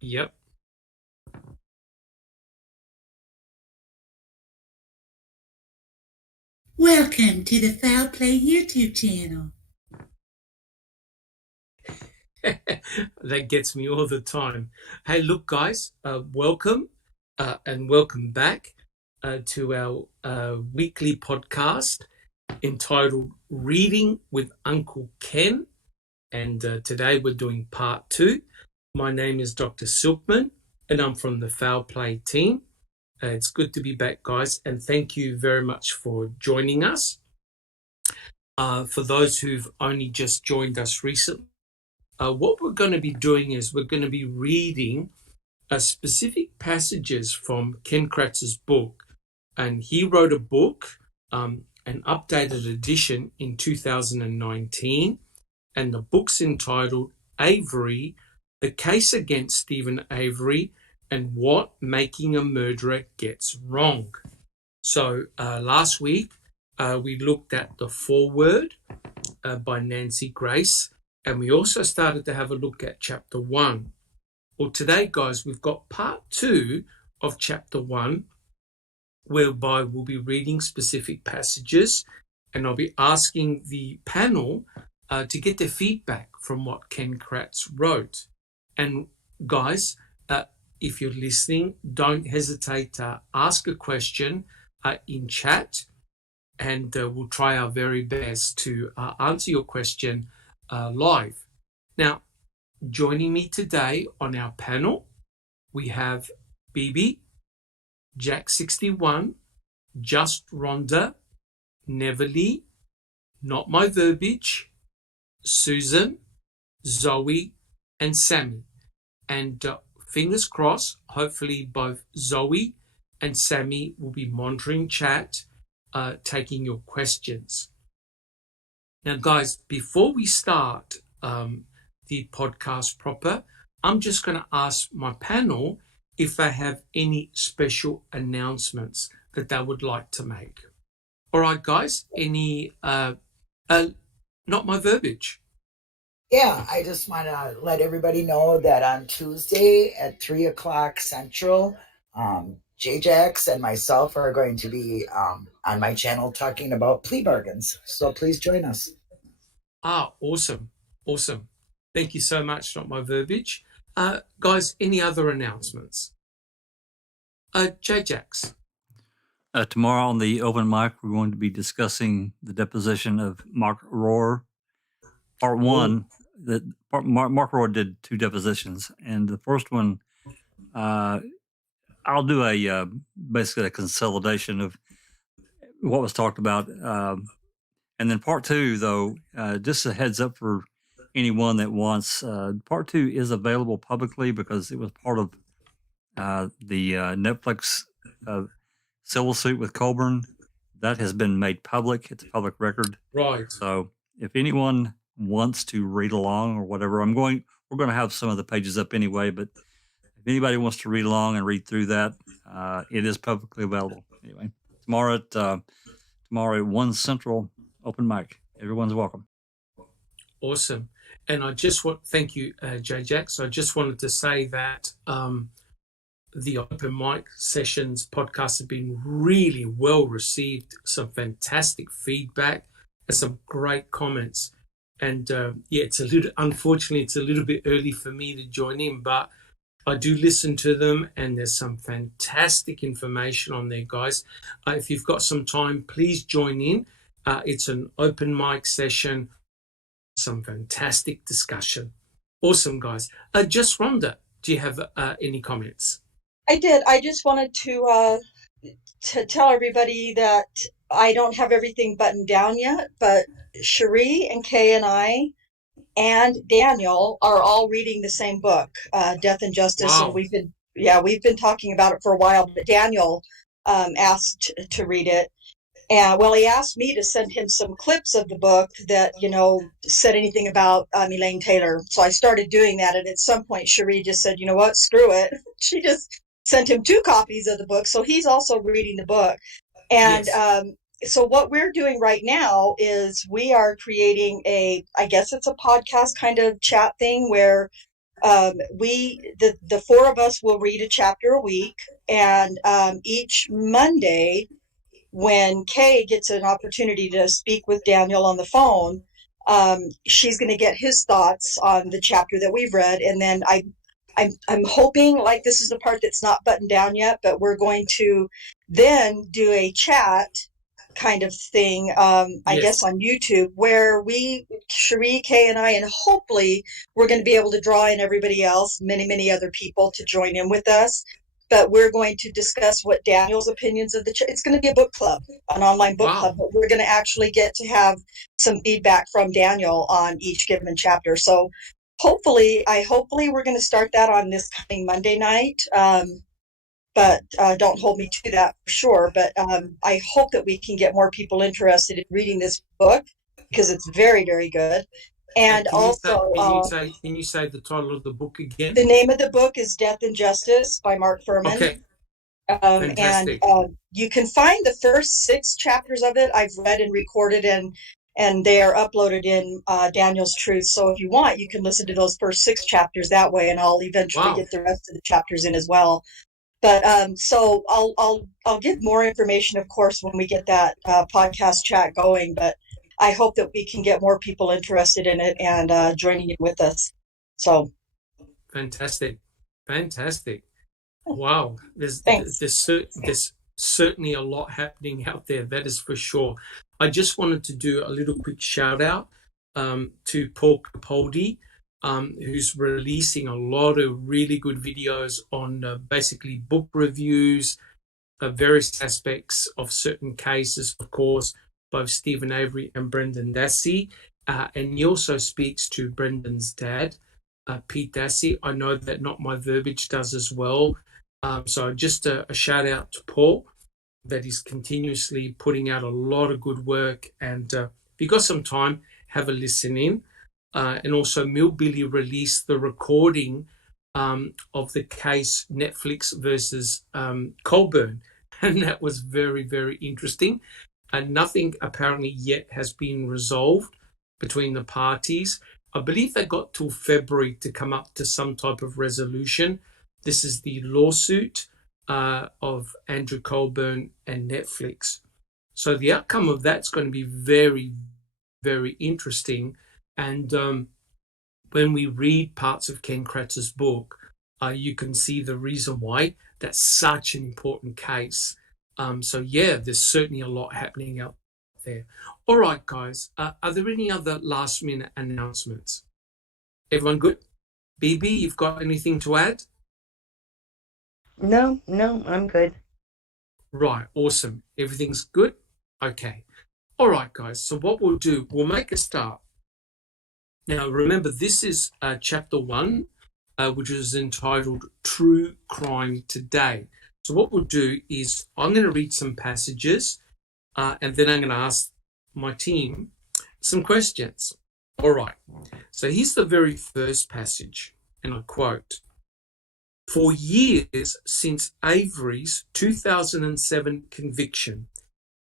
Yep. Welcome to the Foul Play YouTube channel. That gets me all the time. Hey, look, guys, welcome and welcome back to our weekly podcast entitled Reading with Uncle Ken. And today we're doing part 2. My name is Dr. Silkman, and I'm from the Foul Play team. It's good to be back, guys, and thank you very much for joining us. For those who've only just joined us recently, what we're going to be doing is we're going to be reading specific passages from Ken Kratz's book. And he wrote a book, an updated edition in 2019, and the book's entitled Avery, The Case Against Stephen Avery and What Making a Murderer Gets Wrong. So last week, we looked at the foreword by Nancy Grace, and we also started to have a look at chapter 1. Well, today, guys, we've got part 2 of chapter 1, whereby we'll be reading specific passages, and I'll be asking the panel to get their feedback from what Ken Kratz wrote. And guys, if you're listening, don't hesitate to ask a question in chat, and we'll try our very best to answer your question live. Now, joining me today on our panel, we have Bibi, Jack61, Just Rhonda, Neverly, Not My Verbiage, Susan, Zoe, and Sammy. And fingers crossed, hopefully both Zoe and Sammy will be monitoring chat, taking your questions. Now, guys, before we start the podcast proper, I'm just going to ask my panel if they have any special announcements that they would like to make. All right, guys, any, not my verbiage. Yeah, I just want to let everybody know that on Tuesday at 3 o'clock Central, J-Jax and myself are going to be on my channel talking about plea bargains. So please join us. Awesome. Thank you so much, Not My Verbiage. Guys, any other announcements? J-Jax. Tomorrow on the open mic, we're going to be discussing the deposition of Mark Rohr. Part 1, Mark Rohr did 2 depositions, and the first one, I'll do basically a consolidation of what was talked about. And then part 2, though, just a heads up for anyone that wants, part 2 is available publicly because it was part of the Netflix civil suit with Colburn. That has been made public. It's a public record. Right. So if anyone wants to read along or whatever, we're going to have some of the pages up anyway, but if anybody wants to read along and read through that, it is publicly available. Anyway, tomorrow at 1 Central, open mic. Everyone's welcome. Awesome. And thank you, J-Jax. I just wanted to say that the open mic sessions podcast have been really well received, some fantastic feedback and some great comments. And unfortunately, it's a little bit early for me to join in, but I do listen to them, and there's some fantastic information on there, guys. If you've got some time, please join in. It's an open mic session, some fantastic discussion. Awesome, guys. Just Rhonda, do you have any comments? I did. I just wanted to tell everybody that I don't have everything buttoned down yet, but Cherie and Kay and I and Daniel are all reading the same book, Death and Justice. Wow. And we've been talking about it for a while, but Daniel asked to read it. And he asked me to send him some clips of the book that, said anything about Elaine Taylor. So I started doing that. And at some point, Cherie just said, you know what, screw it. She just sent him 2 copies of the book. So he's also reading the book. And yes. So what we're doing right now is we are creating I guess it's a podcast kind of chat thing where the four of us will read a chapter a week, and each Monday, when Kay gets an opportunity to speak with Daniel on the phone, she's going to get his thoughts on the chapter that we've read, and then I'm hoping, like, this is the part that's not buttoned down yet, but we're going to then do a chat kind of thing, I guess on YouTube, where Cherie, Kay, and I, and hopefully we're going to be able to draw in everybody else, many other people to join in with us. But we're going to discuss what Daniel's opinions of it's going to be a book club, an online book club, but we're going to actually get to have some feedback from Daniel on each given chapter. So hopefully we're going to start that on this coming Monday night. But don't hold me to that for sure. But I hope that we can get more people interested in reading this book, because it's very, very good. And also, can you say the title of the book again? The name of the book is Death and Justice by Mark Furman. Okay. Fantastic. And you can find the first 6 chapters of it. I've read and recorded, and they are uploaded in Daniel's Truth. So if you want, you can listen to those first 6 chapters that way, and I'll eventually get the rest of the chapters in as well. But so I'll give more information, of course, when we get that podcast chat going. But I hope that we can get more people interested in it and joining in with us. So fantastic. Wow, there's certainly a lot happening out there, that is for sure. I just wanted to do a little quick shout out to Paul Capaldi, who's releasing a lot of really good videos on basically book reviews, various aspects of certain cases, of course, both Stephen Avery and Brendan Dassey. And he also speaks to Brendan's dad, Pete Dassey. I know that Not My Verbiage does as well. So just a shout out to Paul, that he's continuously putting out a lot of good work. And if you've got some time, have a listen in. And also Millbilly released the recording of the case Netflix versus Colburn. And that was very, very interesting. And nothing apparently yet has been resolved between the parties. I believe they got till February to come up to some type of resolution. This is the lawsuit of Andrew Colburn and Netflix. So the outcome of that's going to be very, very interesting. And when we read parts of Ken Kratz's book, you can see the reason why that's such an important case. So yeah, there's certainly a lot happening out there. All right, guys, are there any other last minute announcements? Everyone good? BB, you've got anything to add? No, I'm good. Right, awesome. Everything's good? Okay. All right, guys, so what we'll do, we'll make a start. Now, remember, this is chapter 1, which is entitled True Crime Today. So what we'll do is I'm going to read some passages, and then I'm going to ask my team some questions. All right. So here's the very first passage, and I quote, "For years since Avery's 2007 conviction,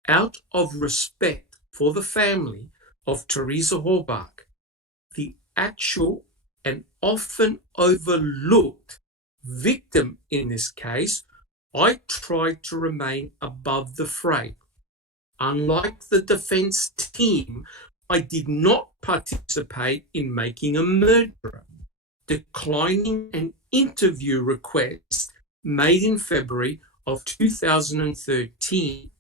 out of respect for the family of Teresa Horbach, the actual and often overlooked victim in this case, I tried to remain above the fray. Unlike the defense team, I did not participate in making a murderer, declining an interview request made in February of 2013.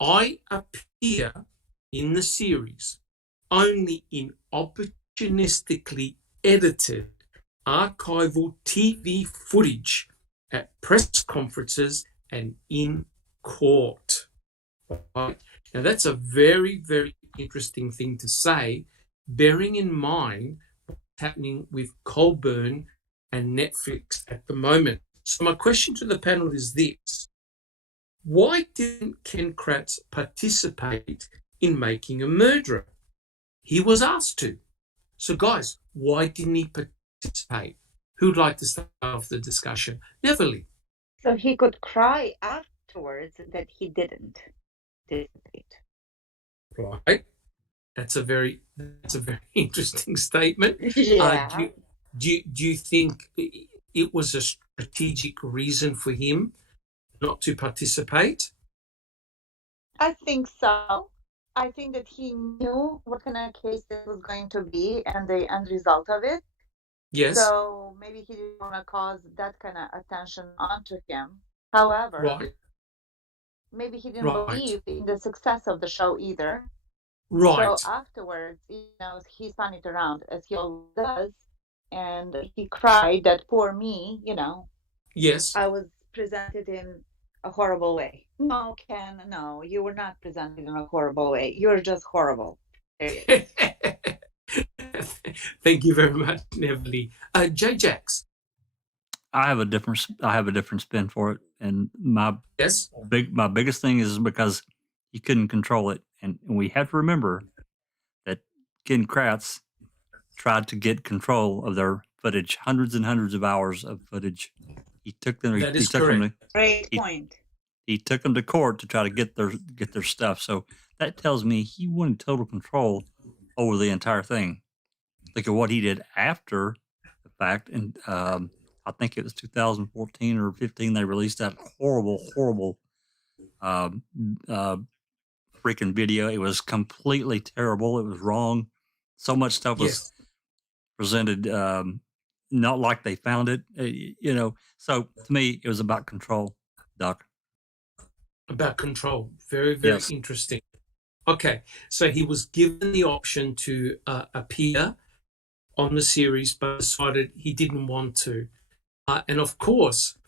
I appear in the series only in opportunistically edited archival TV footage at press conferences and in court." Right? Now, that's a very, very interesting thing to say, bearing in mind what's happening with Colburn and Netflix at the moment. So my question to the panel is this: why didn't Ken Kratz participate in making a murderer? He was asked to. So guys, why didn't he participate? Who'd like to start off the discussion? Neverly. So he could cry afterwards that he didn't participate. Right. That's a very interesting statement. Yeah. Do you think it was a strategic reason for him not to participate? I think so. I think that he knew what kind of case it was going to be and the end result of it. Yes. So maybe he didn't want to cause that kind of attention onto him. However, Right. maybe he didn't Right. believe in the success of the show either. Right. So afterwards, he spun it around as he always does, and he cried that poor me, Yes. I was presented in a horrible way. No, Ken, no, you were not presented in a horrible way. You're just horrible. Thank you very much, Neverly. J-Jax. I have a different spin for it, and my Yes. biggest thing is because he couldn't control it, and we have to remember that Ken Kratz tried to get control of their footage, hundreds and hundreds of hours of footage. He took them. That is correct. Great point. He took them to court to try to get their stuff. So that tells me he wanted total control over the entire thing. Look at what he did after the fact, and I think it was 2014 or 15. They released that horrible freaking video. It was completely terrible. It was wrong. So much stuff was presented not like they found it. So to me, it was about control, Doc. About control. Very, very interesting. Okay, so he was given the option to appear on the series, but decided he didn't want to. And of course,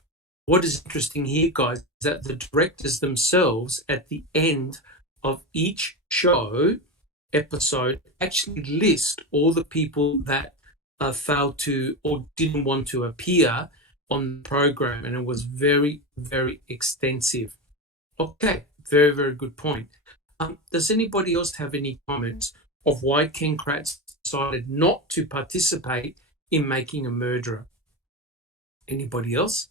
what is interesting here, guys, is that the directors themselves, at the end of each show episode, actually list all the people that failed to or didn't want to appear on the program, and it was very, very extensive. Okay, very, very good point. Does anybody else have any comments of why Ken Kratz decided not to participate in Making a Murderer? Anybody else?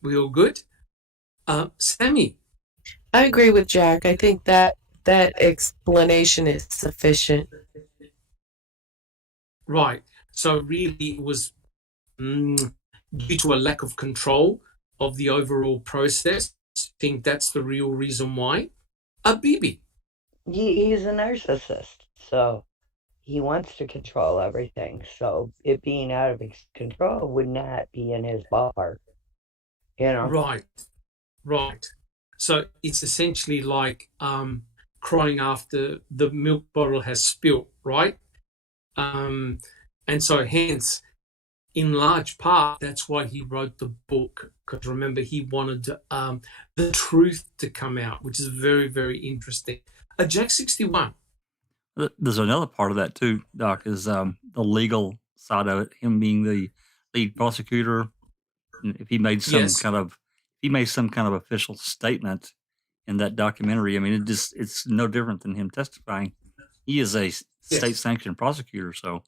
We all good? Sammy? I agree with Jack. I think that explanation is sufficient. Right. So really it was due to a lack of control of the overall process. I think that's the real reason why. Bibi? He's a narcissist, so he wants to control everything. So it being out of his control would not be in his ballpark. Right. So it's essentially like crying after the milk bottle has spilt, right? And so hence, in large part, that's why he wrote the book, because remember, he wanted the truth to come out, which is very, very interesting. Jack 61. There's another part of that too, Doc, is the legal side of it. Him being the lead prosecutor, if he made some kind of official statement in that documentary, I mean, it's no different than him testifying. He is a state-sanctioned prosecutor, so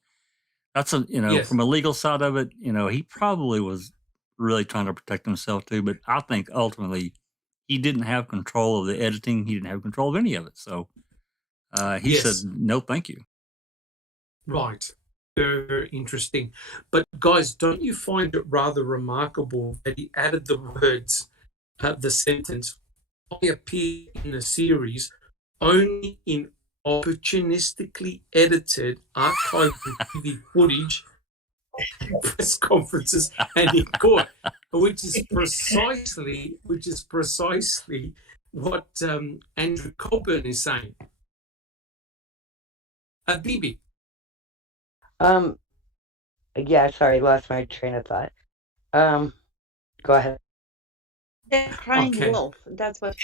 that's from a legal side of it. He probably was really trying to protect himself too. But I think ultimately he didn't have control of the editing. He didn't have control of any of it. So he said, "No, thank you." Right. Very, very interesting. But guys, don't you find it rather remarkable that he added the words, the sentence, "I appear in a series only in opportunistically edited archived TV footage, press conferences, and in court," which is precisely what Andrew Colburn is saying. Bibi. Yeah, sorry, lost my train of thought. Go ahead. They're crying wolf. That's what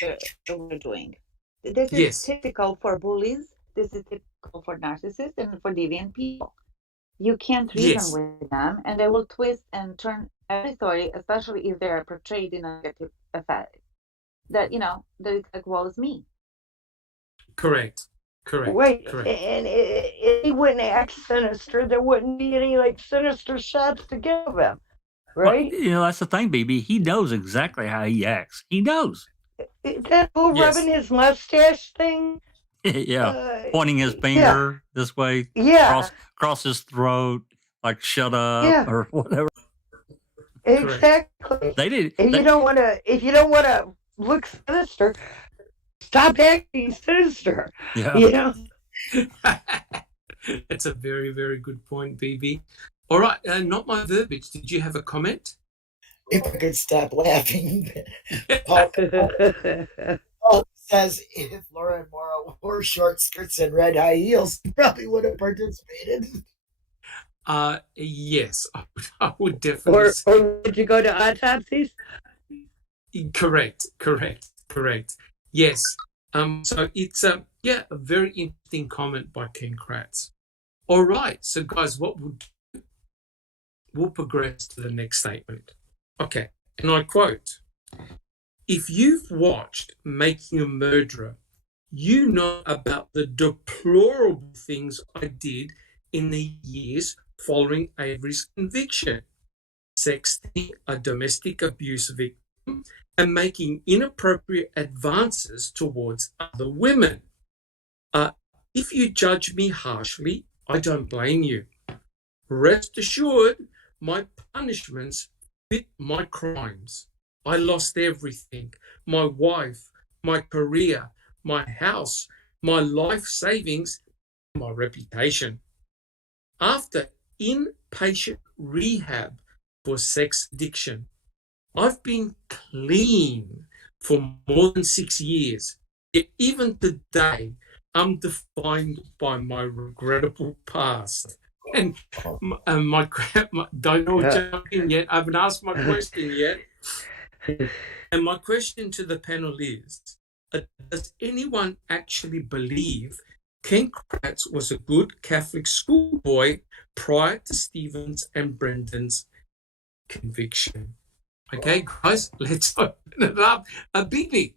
we're doing. This is typical for bullies. This is typical for narcissists and for deviant people. You can't reason with them, and they will twist and turn every story, especially if they're portrayed in a negative effect. That that it's like, woe is me. Correct. Wait, and if he wouldn't act sinister, there wouldn't be any sinister shots to give him, right? Well, that's the thing, BB. He knows exactly how he acts. He knows. Is that who rubbing his mustache thing? Pointing his finger this way, across his throat, like "shut up" or whatever. Exactly. They did. If you don't want to look sinister, stop acting sinister. Yeah. That's a very, very good point, BB. All right, not my verbiage. Did you have a comment? If I could stop laughing. Paul says if Laura and Maura wore short skirts and red high heels, he probably would have participated. Yes, I would definitely. Or would you go to autopsies? Correct. Yes. So it's a very interesting comment by Ken Kratz. All right, so guys, what we'll progress to the next statement. Okay, and I quote: "If you've watched Making a Murderer, you know about the deplorable things I did in the years following Avery's conviction, sexting a domestic abuse victim and making inappropriate advances towards other women. If you judge me harshly, I don't blame you. Rest assured, my punishments fit my crimes. I lost everything: my wife, my career, my house, my life savings, my reputation. After inpatient rehab for sex addiction, I've been clean for more than 6 years. Yet even today, I'm defined by my regrettable past." And my don't know jump in yet. I haven't asked my question yet. And my question to the panel is: does anyone actually believe Ken Kratz was a good Catholic schoolboy prior to Stephen's and Brendan's conviction? Okay, guys, let's open it up. BB.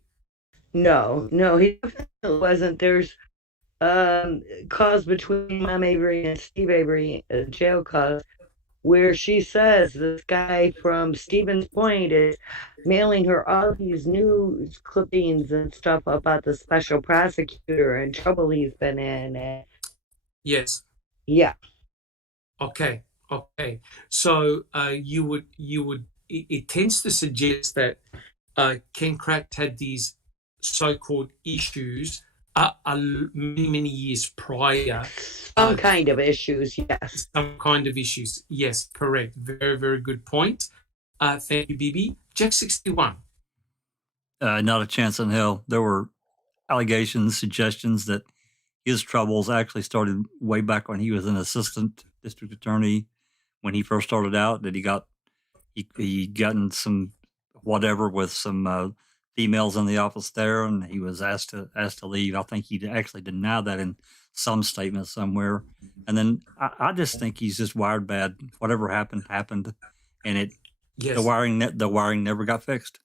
No, he definitely wasn't. There's cause between Mom Avery and Steve Avery, a jail cause, where she says this guy from Stevens Point is mailing her all these news clippings and stuff about the special prosecutor and trouble he's been in. And yes. Yeah. Okay. So you would. It tends to suggest that Ken Kratz had these so-called issues many years prior. Some kind of issues, yes. Some kind of issues, yes, correct. Very, very good point. Thank you, BB. Jack 61. Not a chance in hell. There were allegations, suggestions that his troubles actually started way back when he was an assistant district attorney. When he first started out, that he gotten some whatever with some females in the office there, and he was asked to leave. I think he actually denied that in some statement somewhere. And then I just think he's just wired bad. Whatever happened, and the wiring never got fixed.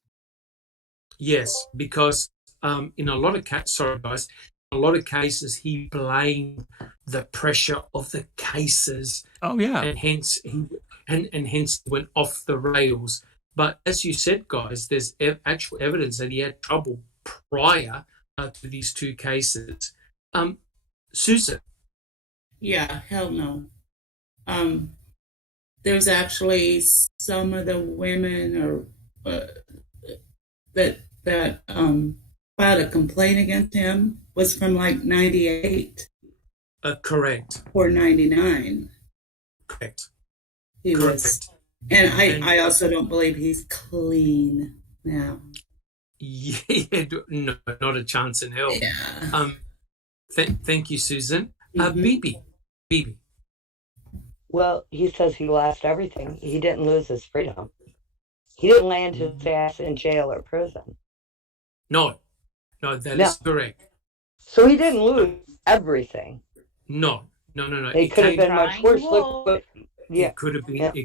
Yes, because in a lot of cases, he blamed the pressure of the cases. Oh yeah, and hence hence went off the rails. But as you said, guys, there's actual evidence that he had trouble prior to these two cases. Susan. Yeah, hell no. There's actually some of the women that filed a complaint against him was from like 98. Correct. Or 99. Correct. He was. And I also don't believe he's clean now. Yeah, no, not a chance in hell. Yeah. Thank you, Susan. BB. Well, he says he lost everything. He didn't lose his freedom. He didn't land his ass in jail or prison. No, that is correct. So he didn't lose everything. No. It could have been much worse. Yeah. It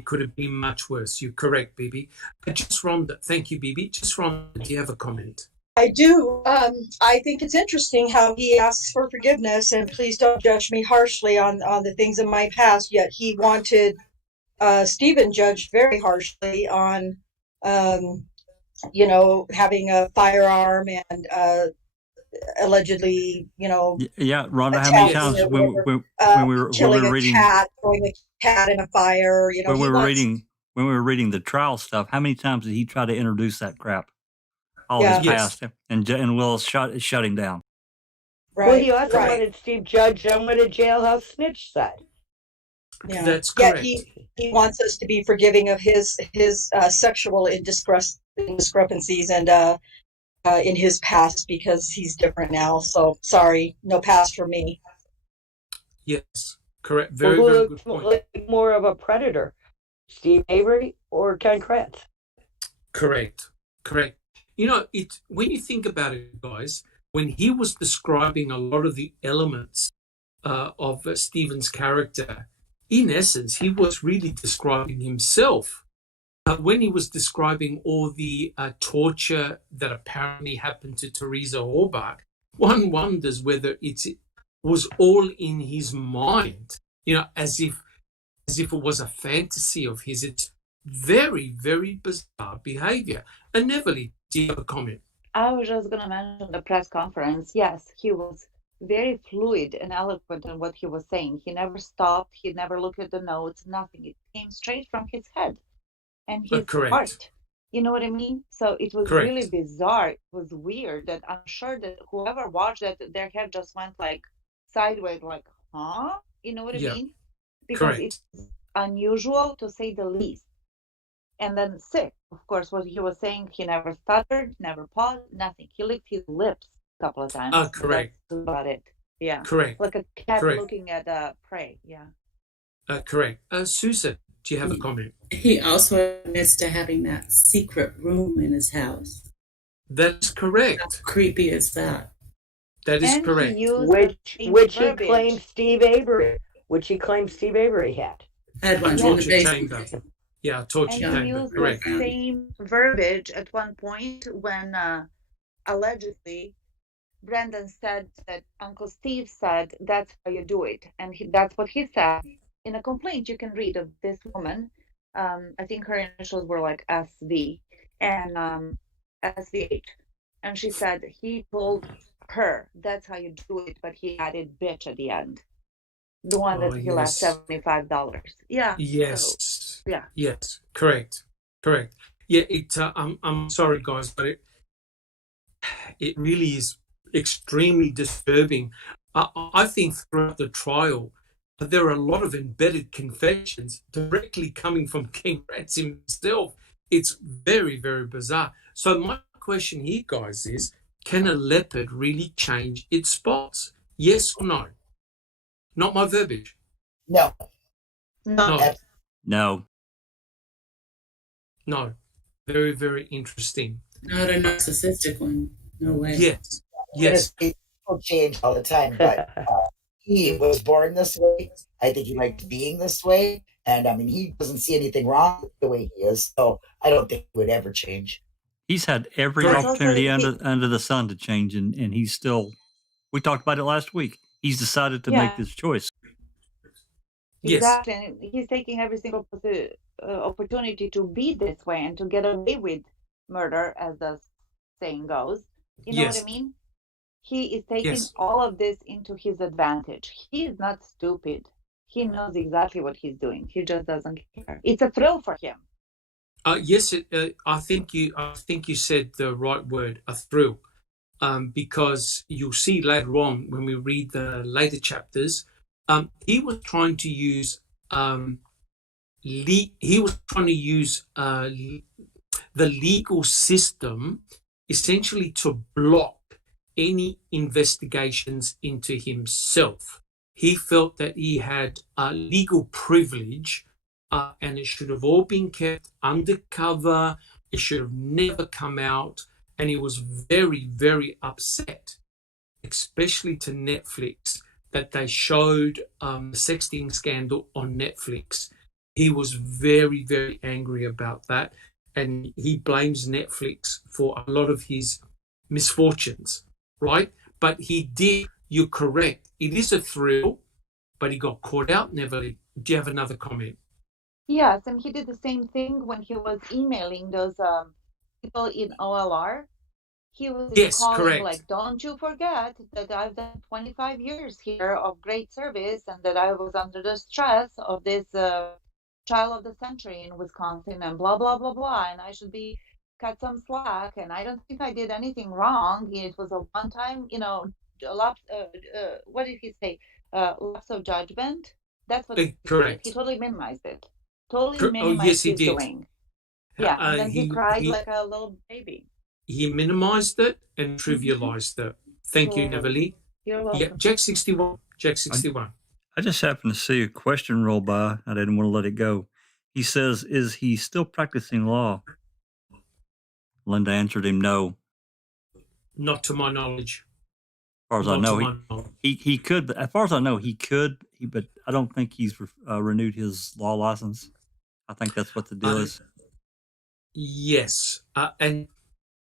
could have been much worse. You're correct, BB. Just Rhonda, thank you, BB. Just Rhonda, do you have a comment? I do. I think it's interesting how he asks for forgiveness and please don't judge me harshly on the things in my past, yet he wanted Stephen judged very harshly on, having a firearm and allegedly, Yeah, Rhonda, how many times when killing we were a reading cat, throwing a cat in a fire, when we were reading the trial stuff, how many times did he try to introduce that crap? All his past, and Willis shut him down. Right. Well, he also wanted Steve Judge on what a jailhouse snitch said. Yeah, that's correct. He wants us to be forgiving of his sexual indiscrepancies and in his past, because he's different now. So sorry, no past for me. Yes, correct. Very good point. Like more of a predator, Steve Avery or Ken Kratz? Correct. When you think about it, guys, when he was describing a lot of the elements of Stephen's character, in essence, he was really describing himself. When he was describing all the torture that apparently happened to Teresa Horbach, one wonders whether it was all in his mind, as if it was a fantasy of his. It's very, very bizarre behavior. And Neverly, do you have a comment? I was just going to mention the press conference. Yes, he was very fluid and eloquent in what he was saying. He never stopped. He never looked at the notes, nothing. It came straight from his head and his heart. You know what I mean? So it was really bizarre. It was weird that I'm sure that whoever watched that, their head just went like sideways, like, huh? You know what I mean? Because it's unusual, to say the least. And then sick, of course, what he was saying, he never stuttered, never paused, nothing. He licked his lips a couple of times. Correct. That's about it. Yeah. Correct. Like a cat looking at prey. Yeah. Correct. Susan, do you have a comment? He also admits to having that secret room in his house. That's correct. How creepy is that? That is correct. Which he claimed Steve Avery, had. Had one in the basement. Yeah, torture chamber. And he used the same verbiage at one point when allegedly Brandon said that Uncle Steve said, that's how you do it. And that's what he said in a complaint you can read of this woman. I think her initials were like SV and SVH. And she said he told her, that's how you do it, but he added bitch at the end. The one that he left $75. Yeah. Yes. So, yeah. Yes. Correct. Yeah. I'm sorry, guys, but it really is extremely disturbing. I think throughout the trial, there are a lot of embedded confessions directly coming from King Kratz himself. It's very, very bizarre. So my question here, guys, is: can a leopard really change its spots? Yes or no? Not my verbiage. No. No. Very, very interesting. Not a narcissistic one. No way. Yes. People change all the time, but he was born this way. I think he liked being this way. And I mean, he doesn't see anything wrong with the way he is. So I don't think he would ever change. He's had every opportunity under the sun to change, and he's still, we talked about it last week. He's decided to make this choice. Exactly. And he's taking every single opportunity to be this way and to get away with murder, as the saying goes. You know what I mean? He is taking all of this into his advantage. He is not stupid. He knows exactly what he's doing. He just doesn't care. It's a thrill for him. Yes, I think you said the right word, a thrill, because you'll see later on when we read the later chapters, he was trying to use the legal system essentially to block any investigations into himself. He felt that he had legal privilege, and it should have all been kept undercover. It should have never come out. And he was very, very upset, especially to Netflix, that they showed the sexting scandal on Netflix. He was very, very angry about that. And he blames Netflix for a lot of his misfortunes, right? But he did, you're correct. It is a thrill, but he got caught out. Never. Do you have another comment? Yes, and he did the same thing when he was emailing those people in OLR. He was Yes, calling correct. like, don't you forget that I've done 25 years here of great service and that I was under the stress of this child of the century in Wisconsin and blah, blah, blah, blah. And I should be cut some slack. And I don't think I did anything wrong. It was a one time, what did he say? Lapse of judgment. That's what he correct. said. He totally minimized it. Totally Oh, minimized yes, he his did. doing. Yeah. And then he cried like a little baby. He minimized it and trivialized it. Thank you, Neverly. You're welcome. Yeah, Jack 61. Jack 61. I just happened to see a question roll by. I didn't want to let it go. He says, is he still practicing law? Linda answered him, no. Not to my knowledge. As far as I know, he could. But as far as I know, he could. But I don't think he's renewed his law license. I think that's what the deal is. Yes, and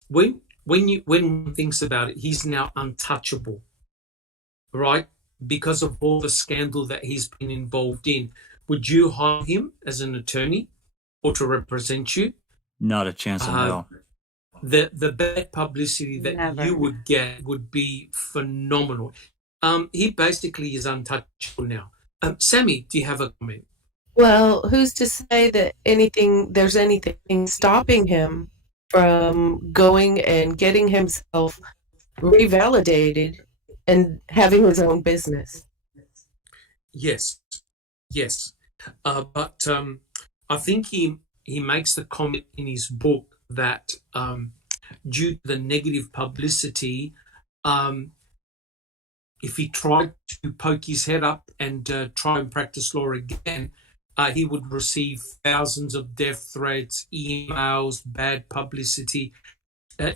when one thinks about it, he's now untouchable, right? Because of all the scandal that he's been involved in. Would you hire him as an attorney or to represent you? Not a chance in hell. The bad publicity that you would get would be phenomenal. He basically is untouchable now. Sammy, do you have a comment? Well, who's to say that there's anything stopping him from going and getting himself revalidated and having his own business? Yes. But I think he makes the comment in his book that due to the negative publicity, if he tried to poke his head up and try and practice law again, he would receive thousands of death threats, emails, bad publicity.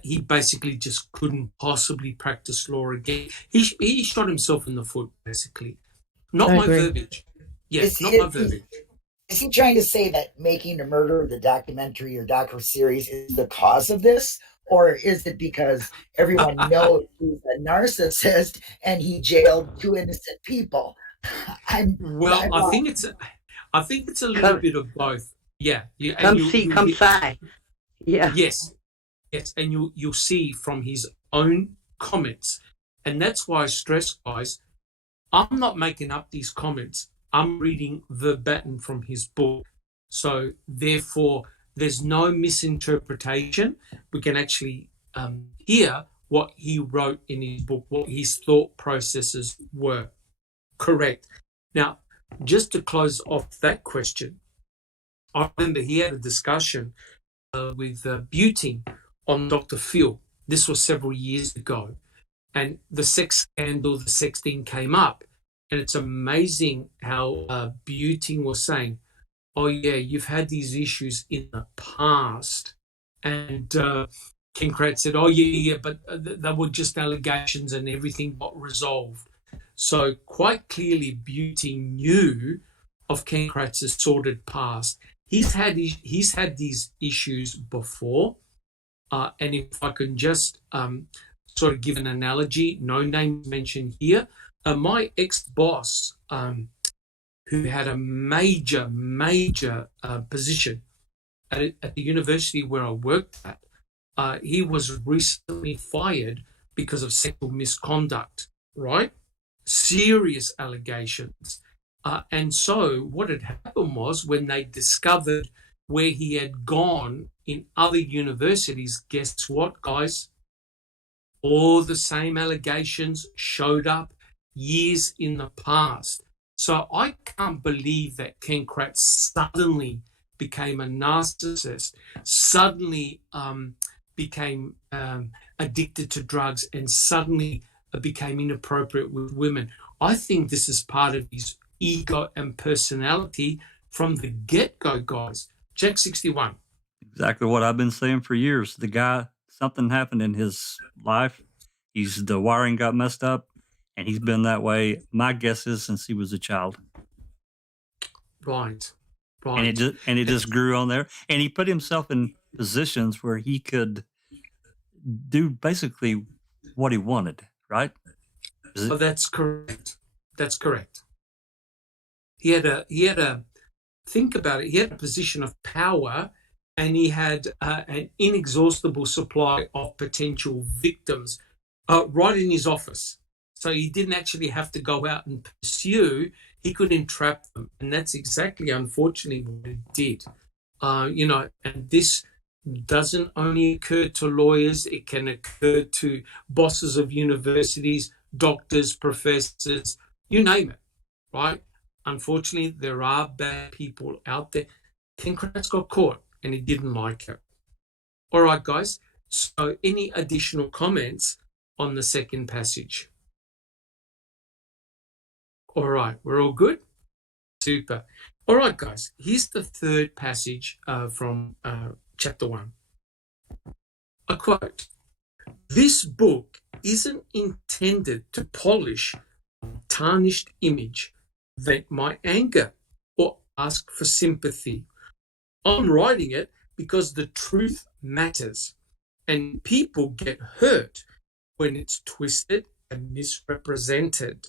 He basically just couldn't possibly practice law again. He shot himself in the foot, basically. Not my verbiage. Yes, not my verbiage. Is he trying to say that Making a Murder, the documentary or docu-series, is the cause of this? Or is it because everyone knows he's a narcissist and he jailed 2 innocent people? I think it's a little bit of both. Yeah. Come see. Yeah. Yes. And you'll see from his own comments. And that's why I stress, guys, I'm not making up these comments. I'm reading verbatim from his book. So therefore, there's no misinterpretation. We can actually hear what he wrote in his book, what his thought processes were. Correct. Now, just to close off that question, I remember he had a discussion with Buting on Dr. Phil. This was several years ago. And the sex scandal, the sexting came up. And it's amazing how Buting was saying, oh, yeah, you've had these issues in the past. And Ken Kratz said, oh, yeah, but they were just allegations and everything got resolved. So quite clearly, Buting knew of Ken Kratz's sordid past. He's had these issues before. And if I can just sort of give an analogy, no names mentioned here, my ex-boss, who had a major position at the university where I worked at, he was recently fired because of sexual misconduct, right? Serious allegations. And so what had happened was when they discovered where he had gone in other universities, guess what, guys? All the same allegations showed up years in the past. So I can't believe that Ken Kratz suddenly became a narcissist, suddenly became addicted to drugs, and suddenly became inappropriate with women. I think this is part of his ego and personality from the get-go, guys. Check 61. Exactly what I've been saying for years. The guy, something happened in his life. The wiring got messed up. And he's been that way, my guess is, since he was a child. Right. And it just grew on there. And he put himself in positions where he could do basically what he wanted, right? Oh, that's correct. That's correct. He had a think about it. He had a position of power, and he had an inexhaustible supply of potential victims right in his office. So he didn't actually have to go out and pursue, he could entrap them. And that's exactly, unfortunately, what he did. And this doesn't only occur to lawyers, it can occur to bosses of universities, doctors, professors, you name it, right? Unfortunately, there are bad people out there. Ken Kratz got caught and he didn't like it. All right, guys. So any additional comments on the second passage? All right, we're all good? Super. All right, guys. Here's the third passage from chapter 1. A quote. This book isn't intended to polish a tarnished image, vent my anger, or ask for sympathy. I'm writing it because the truth matters, and people get hurt when it's twisted and misrepresented.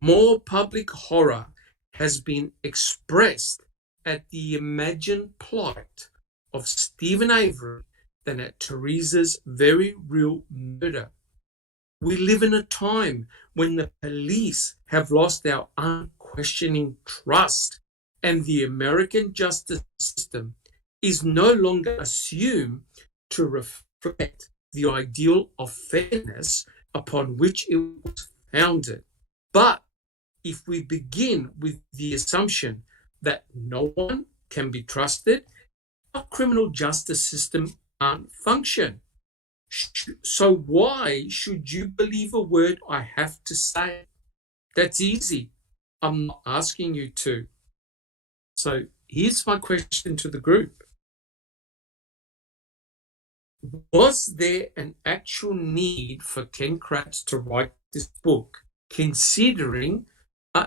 More public horror has been expressed at the imagined plight of Stephen Avery than at Teresa's very real murder. We live in a time when the police have lost our unquestioning trust, and the American justice system is no longer assumed to reflect the ideal of fairness upon which it was founded. But if we begin with the assumption that no one can be trusted, our criminal justice system can't function. So why should you believe a word I have to say? That's easy. I'm not asking you to. So here's my question to the group. Was there an actual need for Ken Kratz to write this book, considering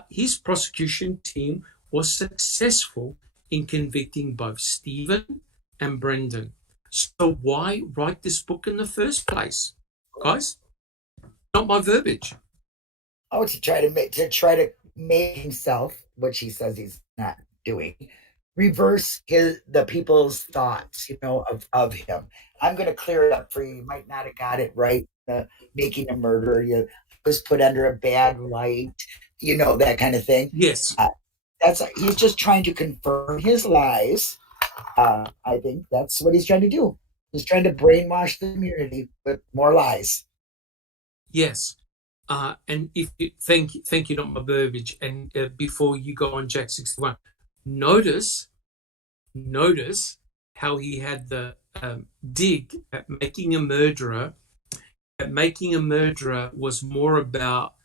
his prosecution team was successful in convicting both Stephen and Brendan? So why write this book in the first place, guys? Not my verbiage. Oh, to try to make himself, which he says he's not doing, reverse the people's thoughts, of him. I'm going to clear it up for you. You might not have got it right. Making a murderer, you was put under a bad light, that kind of thing. Yes. He's just trying to confirm his lies. I think that's what he's trying to do. He's trying to brainwash the community with more lies. Yes. And thank you, not my verbiage. And before you go on, Jack 61, notice how he had the dig at making a murderer. That making a murderer was more about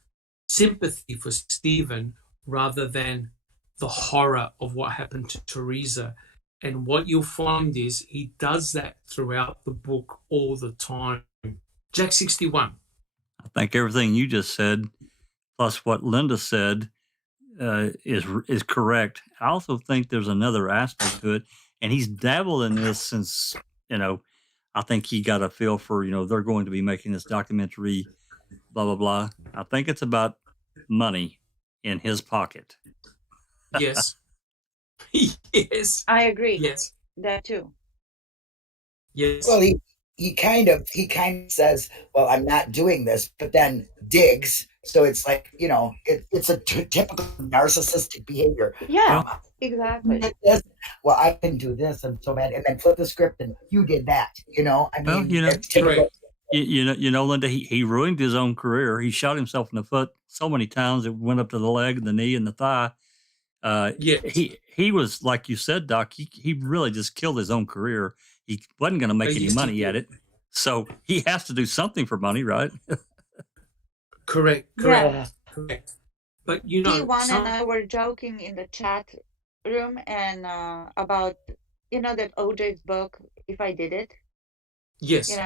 sympathy for Stephen rather than the horror of what happened to Teresa. And what you'll find is he does that throughout the book all the time. Jack 61. I think everything you just said, plus what Linda said, is correct. I also think there's another aspect to it, and he's dabbled in this since, I think he got a feel for, they're going to be making this documentary, blah, blah, blah. I think it's about money in his pocket. Yes. Yes. I agree. Yes. That too. Yes. Well, he kind of says, well, I'm not doing this, but then digs. So it's like, it's a typical narcissistic behavior. Yeah, exactly. Well, I can do this. I'm so mad. And then flip the script and you did that, it's typical. Linda, he ruined his own career. He shot himself in the foot so many times. It went up to the leg, the knee, and the thigh. He was, like you said, Doc, he really just killed his own career. He wasn't going to make any money at it. So he has to do something for money, right? Correct. Yeah. Correct. But T1 and I were joking in the chat room and about that OJ's book, If I Did It. Yes.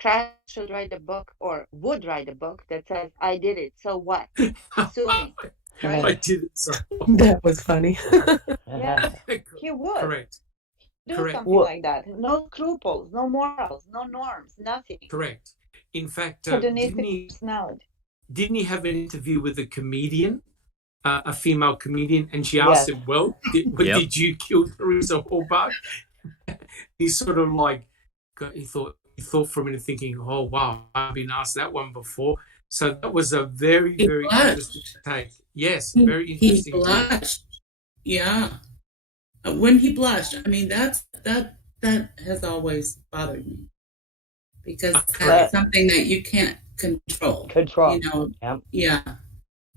Kratz should write a book or would write a book that says I did it. So what? Sue me. Right? I did it. So that was funny. Yeah, he would. Correct. Do something like that. No scruples, no morals, no norms, nothing. Correct. In fact, Didn't he have an interview with a comedian a female comedian, and she asked him, "Well, did you kill Teresa Halbach?" He sort of like he thought for a minute, thinking, "Oh wow, I've been asked that one before." So that was a very interesting take. Yes, very interesting. He blushed. Yeah, when he blushed, I mean that has always bothered me, because that's something that you can't control. You know, yeah.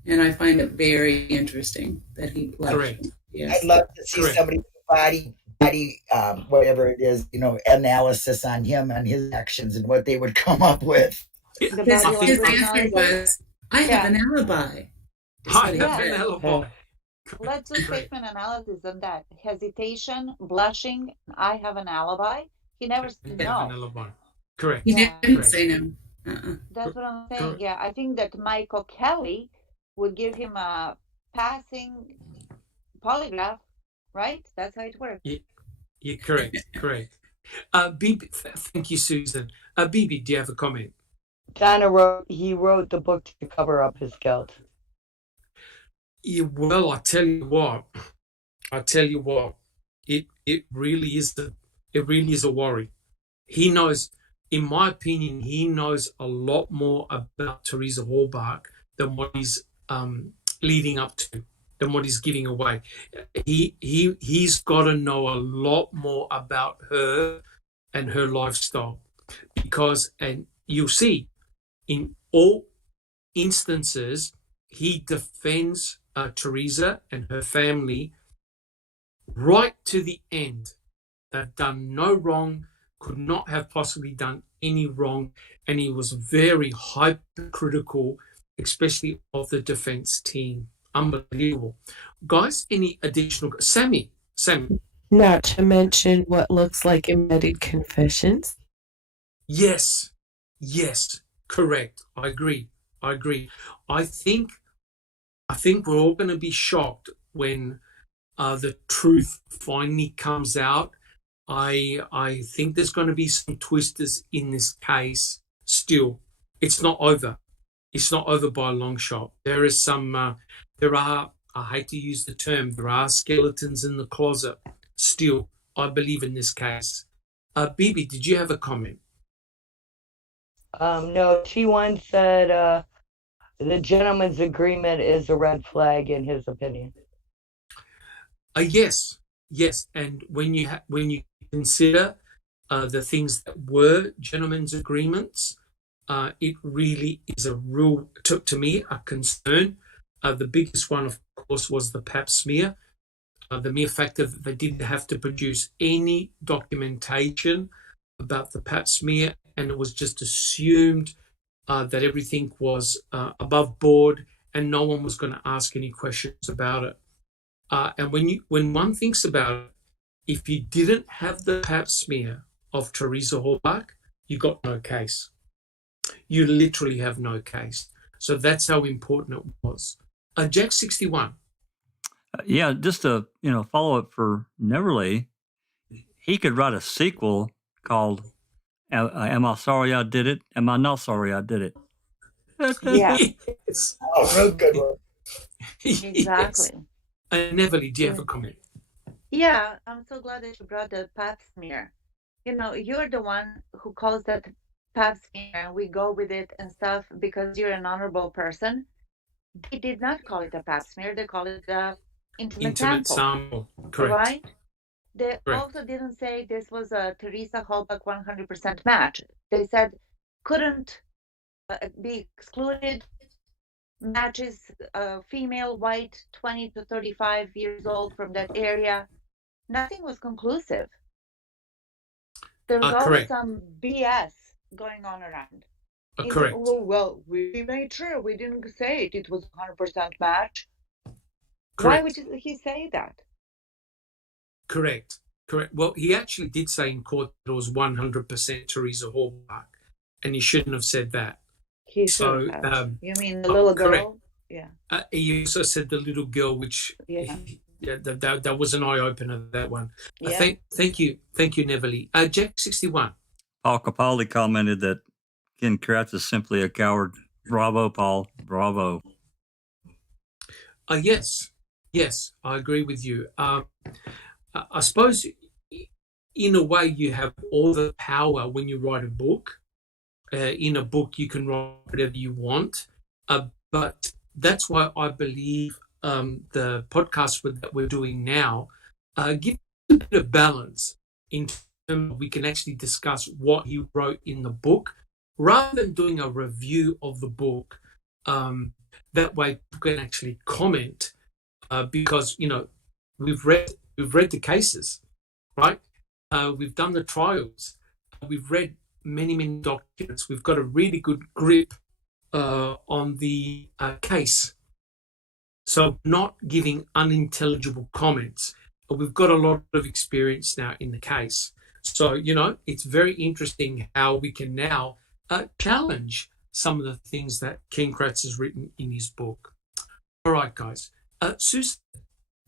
And I find it very interesting that he blushed. Correct. Yes. I'd love to see somebody body whatever it is, you know, analysis on him and his actions and what they would come up with. His answer was, "I have an alibi." I have an alibi. Let's do statement analysis on that. Hesitation, blushing, I have an alibi. He never said no. Have an alibi. Correct. He didn't say no. That's what I'm saying. Yeah, I think that Michael Kelly would give him a passing polygraph, right? That's how it works. Yeah, correct. Bibi, thank you, Susan. Bibi, do you have a comment? Donna wrote the book to cover up his guilt. Yeah, well, I tell you what, it really is a worry. He knows, in my opinion, he knows a lot more about Teresa Halbach than what he's leading up to, than what he's giving away. He's got to know a lot more about her and her lifestyle, because, and you'll see, in all instances, he defends Teresa and her family right to the end. They've done no wrong, could not have possibly done any wrong, and he was very hypercritical, especially of the defense team. Unbelievable. Guys, any additional? Sammy. Not to mention what looks like embedded confessions. Yes, correct. I agree. I think we're all going to be shocked when the truth finally comes out. I think there's going to be some twisters in this case still. It's not over. It's not over by a long shot. There is some, there are, I hate to use the term, there are skeletons in the closet still, I believe, in this case. Bibi, did you have a comment? No, she once said the gentleman's agreement is a red flag in his opinion. Yes, and when you consider the things that were gentlemen's agreements, it really is a real, to me, a concern. The biggest one, of course, was the Pap smear. The mere fact that they didn't have to produce any documentation about the Pap smear, and it was just assumed that everything was above board and no one was going to ask any questions about it. And when one thinks about it, if you didn't have the Pap smear of Teresa Halbach, you got no case. You literally have no case. So that's how important it was. Jack 61. Yeah, just to follow up for Neverly, he could write a sequel called "Am I Sorry I Did It? Am I Not Sorry I Did It?" Yeah. Yes. Oh, real good one. Exactly. Yes. Neverly, do you have a comment? Yeah, I'm so glad that you brought the Pap smear. You're the one who calls that Pap smear, and we go with it and stuff because you're an honorable person. They did not call it a Pap smear. They call it the intimate sample. Correct. Right? They also didn't say this was a Teresa Halbach 100% match. They said couldn't be excluded. Matches female, white, 20 to 35 years old from that area. Nothing was conclusive. There was always some BS going on around. Correct. Well, we made sure we didn't say it was 100% match. Correct. Why would he say that? Correct. Well, he actually did say in court that it was 100% Teresa Halbach, and he shouldn't have said that. You mean the little girl? Correct. Yeah. He also said the little girl, which that was an eye opener. That one. Yeah. Thank you, Neverly. Jack 61. Paul Capaldi commented that Ken Kratz is simply a coward. Bravo, Paul. Bravo. Yes, I agree with you. I suppose in a way you have all the power when you write a book. In a book, you can write whatever you want, but that's why I believe the podcast that we're doing now gives a bit of balance in terms of we can actually discuss what he wrote in the book rather than doing a review of the book. That way, you can actually comment because we've read the cases, right? We've done the trials. We've read many documents. We've got a really good grip on the case. So not giving unintelligible comments. We've got a lot of experience now in the case. So, it's very interesting how we can now challenge some of the things that Ken Kratz has written in his book. All right, guys. Susan?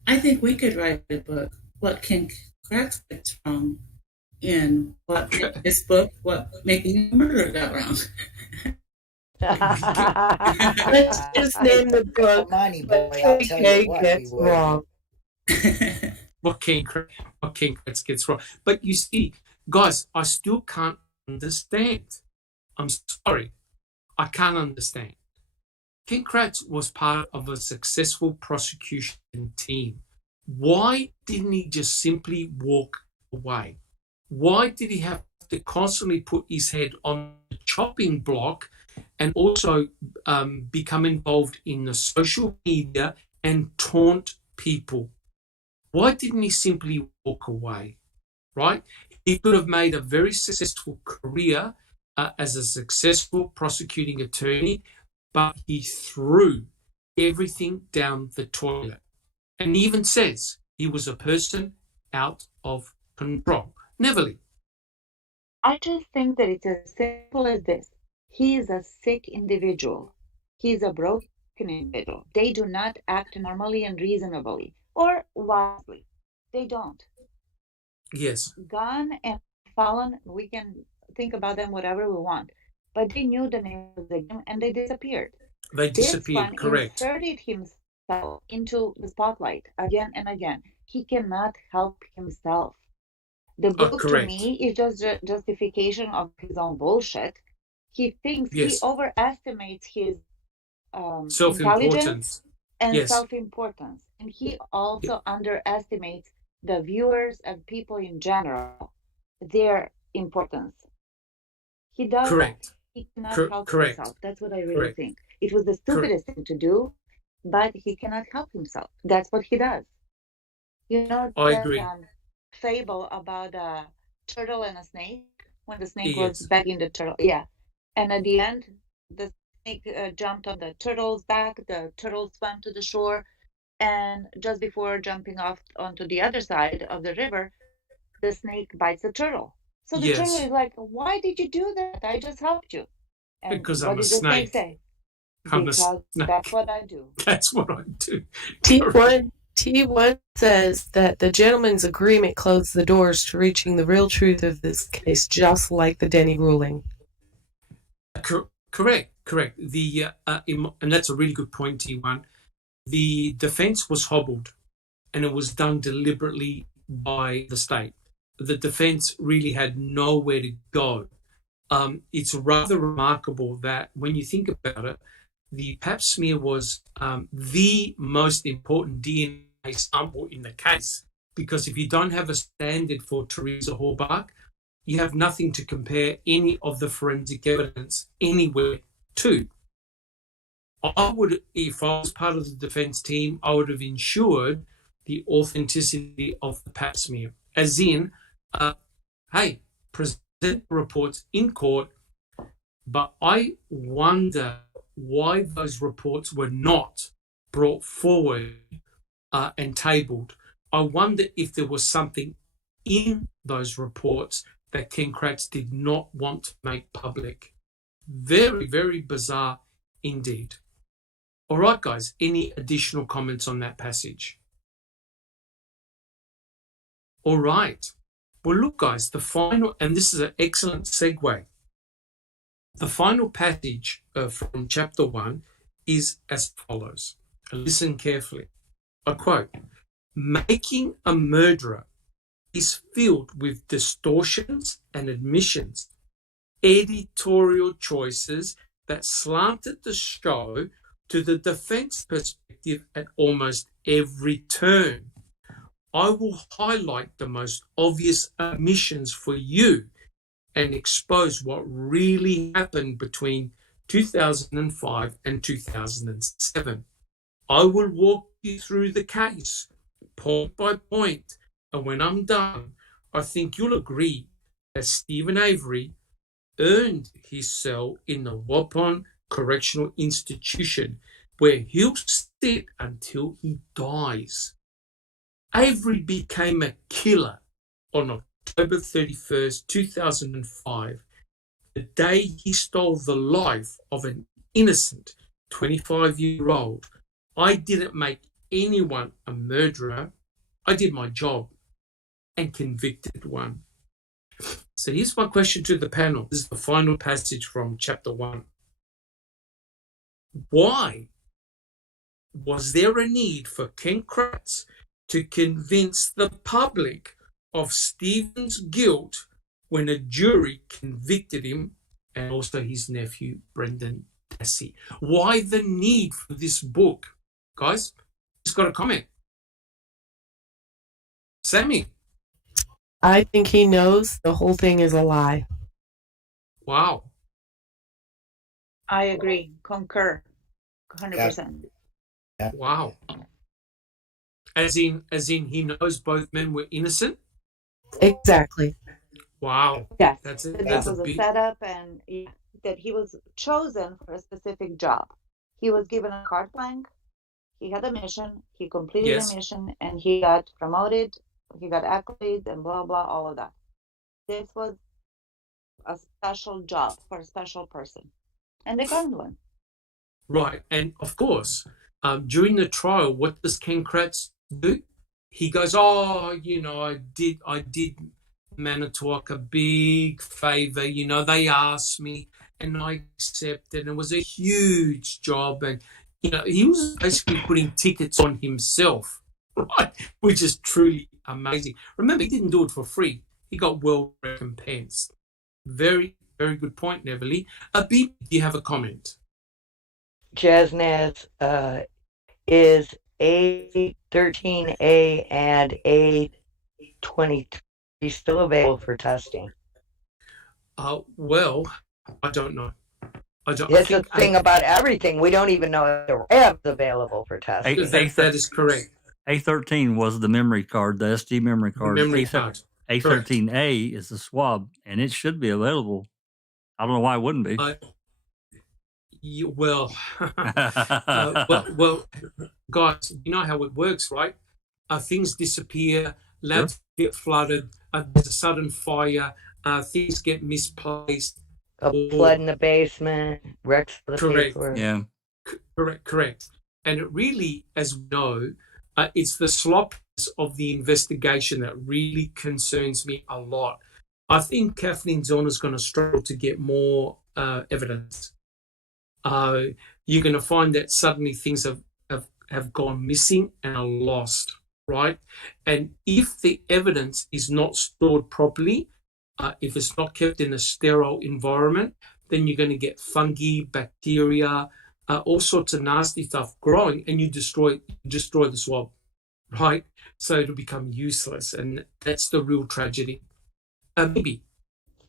I think we could write a book, what Ken Kratz gets wrong in this book, what Making a Murderer got wrong. Let's just name the book. Money, boy, I'll tell you what gets wrong. What Ken Kratz gets wrong. But you see, guys, I still can't understand. I'm sorry. I can't understand. Ken Kratz was part of a successful prosecution team. Why didn't he just simply walk away? Why did he have to constantly put his head on the chopping block and also become involved in the social media and taunt people? Why didn't he simply walk away, right? He could have made a very successful career as a successful prosecuting attorney, but he threw everything down the toilet. And he even says he was a person out of control. Neverly. I just think that it's as simple as this. He is a sick individual. He is a broken individual. They do not act normally and reasonably or wisely. They don't. Yes. Gone and fallen, we can think about them whatever we want. But they knew the name of the game and they disappeared. They disappeared, this one correct. Inserted himself into the spotlight again and again. He cannot help himself. The book to me is just a justification of his own bullshit. He thinks he overestimates his intelligence and self-importance. And he also underestimates the viewers and people in general, their importance. He does that. He cannot help himself. That's what I really think. It was the stupidest thing to do, but he cannot help himself. That's what he does. I agree. Fable about a turtle and a snake when the snake was begging the turtle. Yeah. And at the end, the snake jumped on the turtle's back. The turtle swam to the shore. And just before jumping off onto the other side of the river, the snake bites the turtle. So the turtle is like, why did you do that? I just helped you. And because what I'm a did the snake. Snake say? Because that's what I do. That's what I do. T1 says that the gentleman's agreement closed the doors to reaching the real truth of this case, just like the Denny ruling. Correct. And that's a really good point, T1. The defense was hobbled, and it was done deliberately by the state. The defense really had nowhere to go. It's rather remarkable that when you think about it, the pap smear was the most important DNA sample in the case, because if you don't have a standard for Teresa Halbach, you have nothing to compare any of the forensic evidence anywhere to. I would, if I was part of the defense team, I would have ensured the authenticity of the pap smear, as in, hey, present reports in court, but I wonder why those reports were not brought forward and tabled. I wonder if there was something in those reports that Ken Kratz did not want to make public. Very, very bizarre indeed. All right, guys, any additional comments on that passage? All right. Well, look, guys, the final, and this is an excellent segue. The final passage from chapter 1 is as follows. Listen carefully. I quote, making a murderer is filled with distortions and admissions, editorial choices that slanted the show to the defense perspective at almost every turn. I will highlight the most obvious omissions for you and expose what really happened between 2005 and 2007. I will walk you through the case, point by point, and when I'm done, I think you'll agree that Stephen Avery earned his cell in the Waupun Correctional Institution, where he'll sit until he dies. Avery became a killer on October 31st, 2005, the day he stole the life of an innocent 25-year-old. I didn't make anyone a murderer. I did my job and convicted one. So here's my question to the panel. This is the final passage from chapter 1. Why was there a need for Ken Kratz to convince the public of Stephen's guilt when a jury convicted him and also his nephew, Brendan Dassey? Why the need for this book? Guys, he's got a comment. Sammy. I think he knows the whole thing is a lie. Wow. I agree. Concur. 100%. Yeah. Wow. As in he knows both men were innocent? Exactly. Wow. Yes. That's This was a setup, and that he was chosen for a specific job. He was given a carte blanche. He had a mission. He completed the mission, and he got promoted. He got accolades and blah, blah, all of that. This was a special job for a special person. And they got one. Right. And of course, during the trial, what does Ken Kratz do? He goes, I did Manitowoc a big favor. They asked me and I accepted. It was a huge job. And, he was basically putting tickets on himself, right? Which is truly amazing. Remember, he didn't do it for free. He got well recompensed. Very, very good point, Neverly. Abib, do you have a comment? Jasnaz is A13A and A23 still available for testing? Well, I don't know. It's the thing about everything. We don't even know if the lab's available for testing. That is correct. A13 was the memory card, the SD memory card. Card. A13A is the swab, and it should be available. I don't know why it wouldn't be. Well, guys, you know how it works, right? Things disappear, labs get flooded, there's a sudden fire, things get misplaced. A flood in the basement, wrecks the paperwork. Yeah. Correct. And it really, as we know, it's the sloppiness of the investigation that really concerns me a lot. I think Kathleen Zellner's going to struggle to get more evidence. You're going to find that suddenly things have gone missing and are lost, right? And if the evidence is not stored properly, if it's not kept in a sterile environment, then you're going to get fungi, bacteria, all sorts of nasty stuff growing, and you destroy the swab, right? So it'll become useless, and that's the real tragedy. Maybe.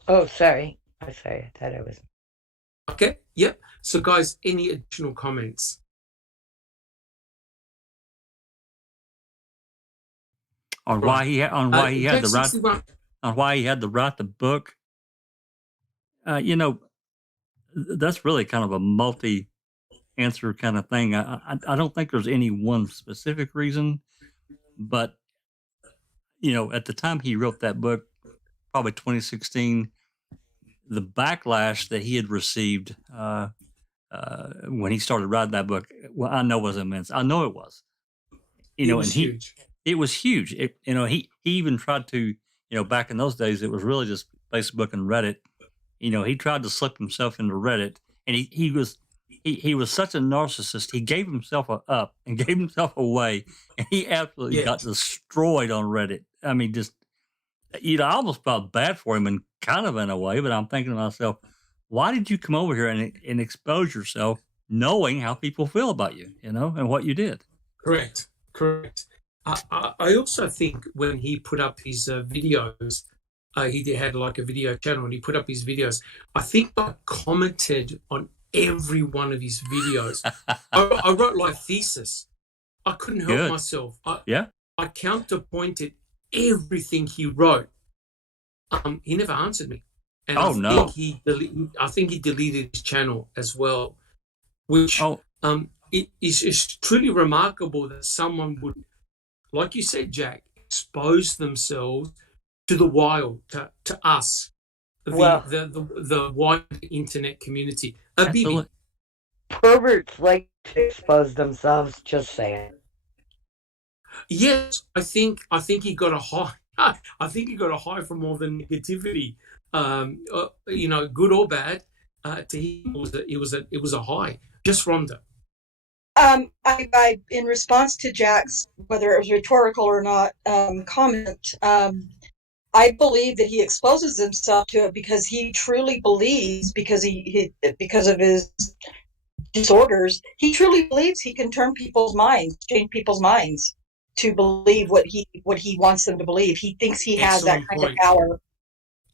Oh, sorry. I'm sorry. I thought I was. Okay. Yep. So, guys, any additional comments? On why he had the right. On why he had to write the book, that's really kind of a multi-answer kind of thing. I don't think there's any one specific reason, but at the time he wrote that book, probably 2016, the backlash that he had received when he started writing that book, well, I know was immense. I know it was. It was huge. It was huge. He even tried to. Back in those days, it was really just Facebook and Reddit. He tried to slip himself into Reddit, and he he was such a narcissist. He gave himself up and gave himself away, and he absolutely got destroyed on Reddit. I mean, just, I almost felt bad for him, and kind of in a way, but I'm thinking to myself, why did you come over here and expose yourself knowing how people feel about you, and what you did? Correct. I also think when he put up his videos, he had like a video channel, and he put up his videos. I think I commented on every one of his videos. I wrote like thesis. I couldn't help myself. I counterpointed everything he wrote. He never answered me. And I think he deleted his channel as well, which it is truly remarkable that someone would, like you said, Jack, expose themselves to the wild, to us, the wider internet community. Absolutely. Perverts like to expose themselves, just saying. Yes, I think he got a high. I think he got a high from all the negativity, good or bad. To him, it was a high. Just Rhonda. I in response to Jack's, whether it was rhetorical or not, comment, I believe that he exposes himself to it because he truly believes, because of his disorders, he truly believes he can change people's minds to believe what he wants them to believe. He thinks he has that kind of power.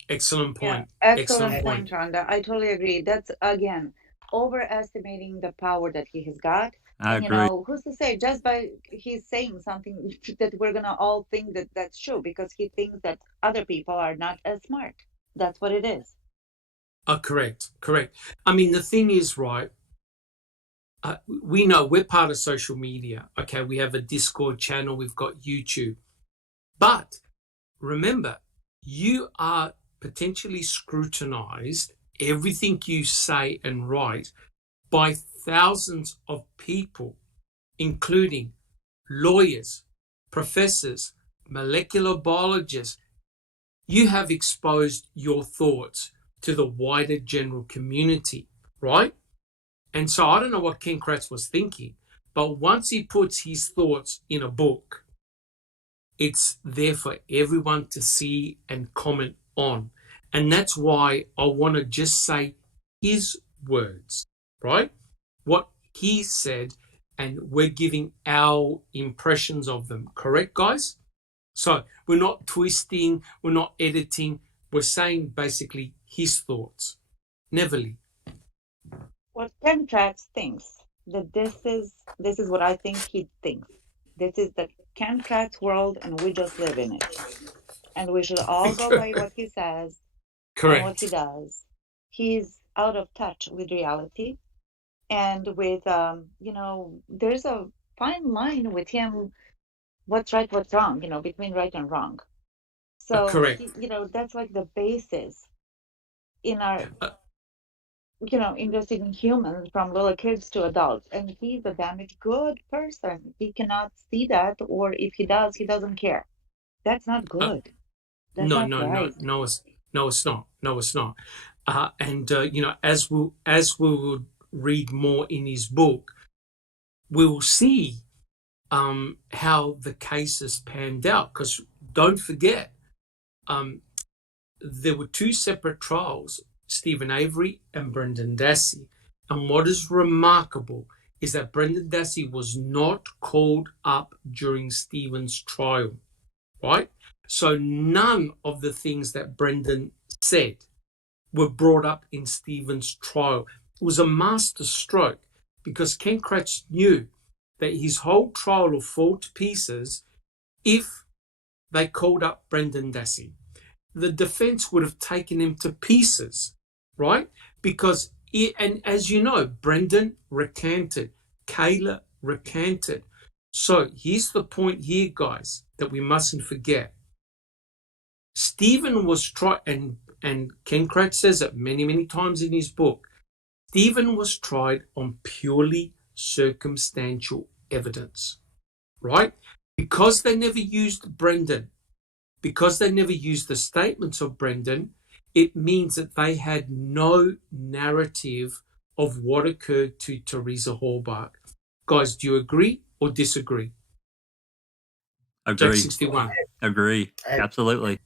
Excellent point. Yeah, excellent point, Rhonda. I totally agree. That's, again, overestimating the power that he has got. I agree. Who's to say, just by he's saying something, that we're going to all think that that's true, because he thinks that other people are not as smart. That's what it is. Correct. I mean, the thing is, right, we know we're part of social media. Okay, we have a Discord channel, we've got YouTube. But remember, you are potentially scrutinized, everything you say and write, by thousands of people, including lawyers, professors, molecular biologists. You have exposed your thoughts to the wider general community, right? And so I don't know what Ken Kratz was thinking, but once he puts his thoughts in a book, it's there for everyone to see and comment on. And that's why I want to just say his words, right? What he said, and we're giving our impressions of them. Correct, guys? So we're not twisting, we're not editing, we're saying basically his thoughts. Neverly. Well, Ken Kratz thinks that this is what I think he thinks. This is the Ken Kratz world, and we just live in it. And we should all go by what he says. Correct. And what he does. He's out of touch with reality, and with there's a fine line with him, what's right, what's wrong, between right and wrong. So correct. That's like the basis in our investigating humans, from little kids to adults. And he's a damaged good person. He cannot see that, or if he does, he doesn't care. That's not good. That's not right. No, it's not. As we will read more in his book, we will see how the cases panned out. Because don't forget, there were two separate trials, Stephen Avery and Brendan Dassey. And what is remarkable is that Brendan Dassey was not called up during Stephen's trial, right? So none of the things that Brendan said were brought up in Stephen's trial. It was a master stroke, because Ken Kratz knew that his whole trial will fall to pieces if they called up Brendan Dassey. The defense would have taken him to pieces, right? Because, and as you know, Brendan recanted, Kayla recanted. So here's the point here, guys, that we mustn't forget. Stephen was tried, and Ken Kratz says it many, many times in his book, Stephen was tried on purely circumstantial evidence, right? Because they never used Brendan, because they never used the statements of Brendan, it means that they had no narrative of what occurred to Teresa Halbach. Guys, do you agree or disagree? Agree. Jack 61. Agree. Absolutely.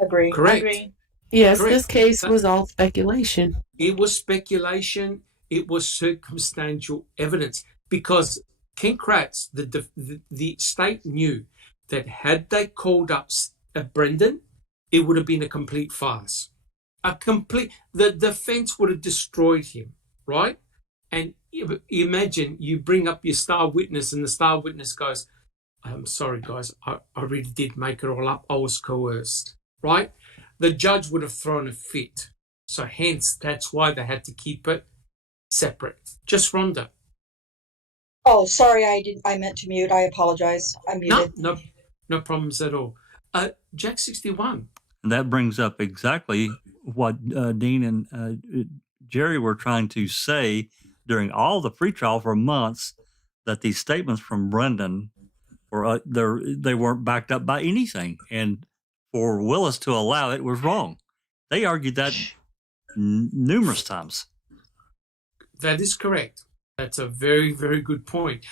Agree. Correct. Agree. Yes, Correct. this case was all speculation. It was speculation. It was circumstantial evidence because Ken Kratz, the state knew that had they called up Brendan, it would have been a complete farce. The defense would have destroyed him, right? And imagine you bring up your star witness and the star witness goes, I'm sorry, guys, I really did make it all up. I was coerced, right? The judge would have thrown a fit. So hence, that's why they had to keep it separate. Just Rhonda. Oh, sorry, I meant to mute. I apologize. I muted. No problems at all. Jack 61. And that brings up exactly what Dean and Jerry were trying to say during all the pretrial for months, that these statements from Brendan were they weren't backed up by anything, and for Willis to allow it was wrong. They argued that numerous times. That is correct. That's a very, very good point.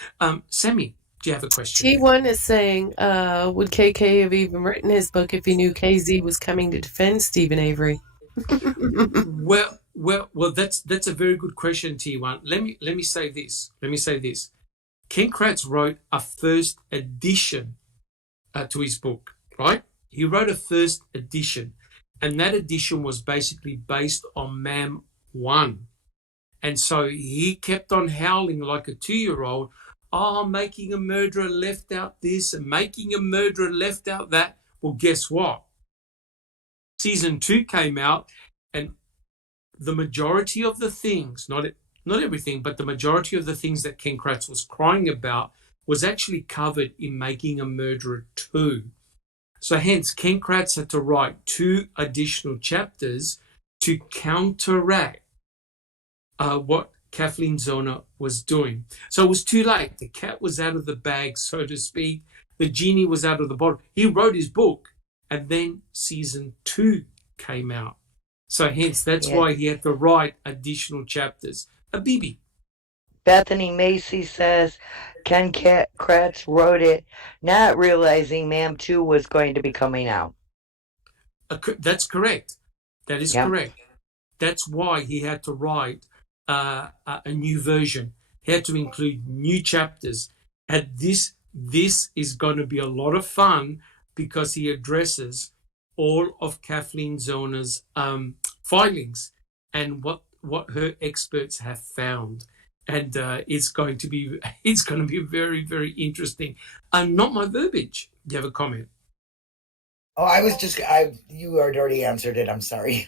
Sammy, do you have a question? T1 is saying, would KK have even written his book if he knew KZ was coming to defend Stephen Avery? Well, that's a very good question, T1. Let me say this. Ken Kratz wrote a first edition to his book, right? He wrote a first edition, and that edition was basically based on MAM 1. And so he kept on howling like a 2-year-old, making a murderer left out this and making a murderer left out that. Well, guess what? Season 2 came out, and the majority of the things, not everything, but the majority of the things that Ken Kratz was crying about was actually covered in Making a Murderer 2. So hence, Ken Kratz had to write 2 additional chapters to counteract what Kathleen Zona was doing. So it was too late. The cat was out of the bag, so to speak. The genie was out of the bottle. He wrote his book, and then season 2 came out. So hence, that's why he had to write additional chapters. Bibi. Bethany Macy says Ken Kratz wrote it not realizing MAM 2 was going to be coming out. That's correct. That is correct. That's why he had to write a new version. He had to include new chapters. And this is going to be a lot of fun because he addresses all of Kathleen Zona's filings and what her experts have found. And it's going to be very, very interesting. Not my verbiage. Do you have a comment? Oh, you had already answered it. I'm sorry.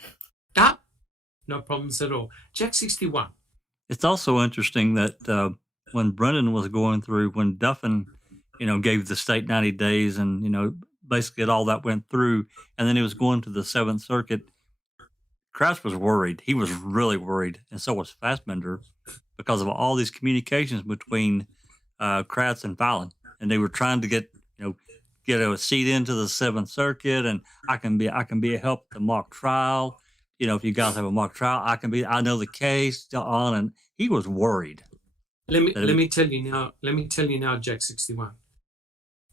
No problems at all. Jack 61. It's also interesting that when Brendan was going through, when Duffin, gave the state 90 days and, basically all that went through, and then he was going to the Seventh Circuit, Kratz was worried. He was really worried, and so was Fassbender, because of all these communications between Kratz and Fallon, and they were trying to get a seat into the Seventh Circuit, and I can be a help at the mock trial. If you guys have a mock trial, I know the case on, and he was worried. Let me tell you now, Jack 61.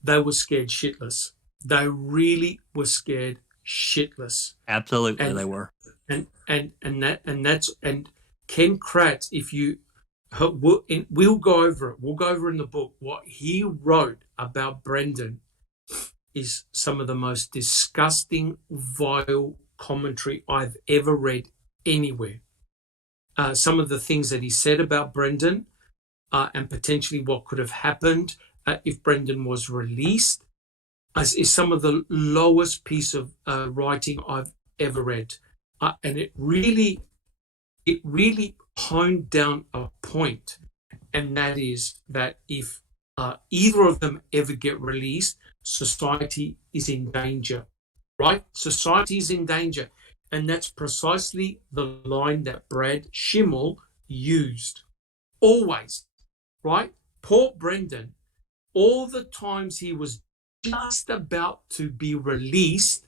They were scared shitless. They really were scared shitless. Absolutely, they were. And Ken Kratz, we'll go over it. We'll go over in the book what he wrote about Brendan is some of the most disgusting, vile commentary I've ever read anywhere. Some of the things that he said about Brendan and potentially what could have happened if Brendan was released is some of the lowest piece of writing I've ever read. And it really honed down a point, and that is that if either of them ever get released, society is in danger, right? Society is in danger. And that's precisely the line that Brad Schimmel used. Always, right? Poor Brendan, all the times he was just about to be released,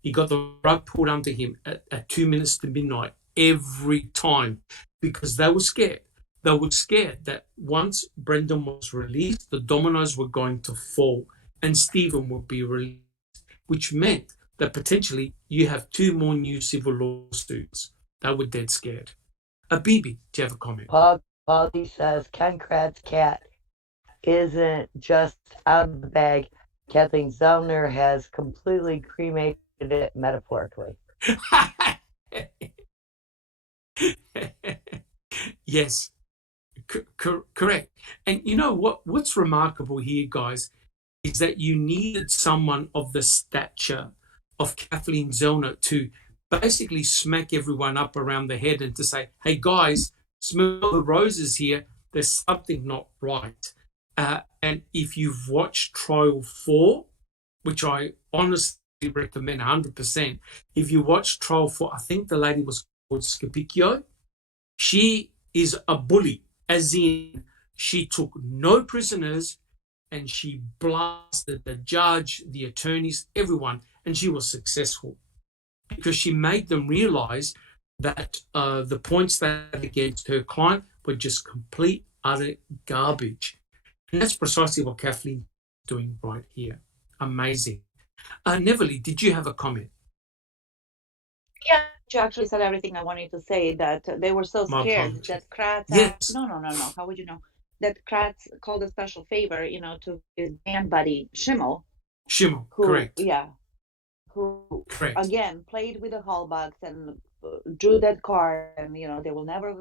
he got the rug pulled under him at 2 minutes to midnight. every time because they were scared. They were scared that once Brendan was released, the dominoes were going to fall and Stephen would be released, which meant that potentially you have 2 more new civil lawsuits. They were dead scared. Bibi, do you have a comment? Paulie says Ken Kratz cat isn't just out of the bag. Kathleen Zellner has completely cremated it metaphorically. Yes, correct. And you know what's remarkable here, guys, is that you needed someone of the stature of Kathleen Zellner to basically smack everyone up around the head and to say, hey, guys, smell the roses here. There's something not right. And if you've watched Trial 4, which I honestly recommend 100%, if you watch Trial 4, I think the lady was called Scapicchio. She is a bully, as in she took no prisoners and she blasted the judge, the attorneys, everyone, and she was successful because she made them realize that the points they had against her client were just complete, utter garbage. And that's precisely what Kathleen's doing right here. Amazing. Neverly, did you have a comment? Yeah, you actually said everything I wanted to say, that they were so scared that Kratz yes. No. How would you know? That Kratz called a special favor, to his band buddy, Schimmel. Schimmel, correct. Yeah. Who, correct. Again, played with the Hallbucks and drew that card, and, they will never,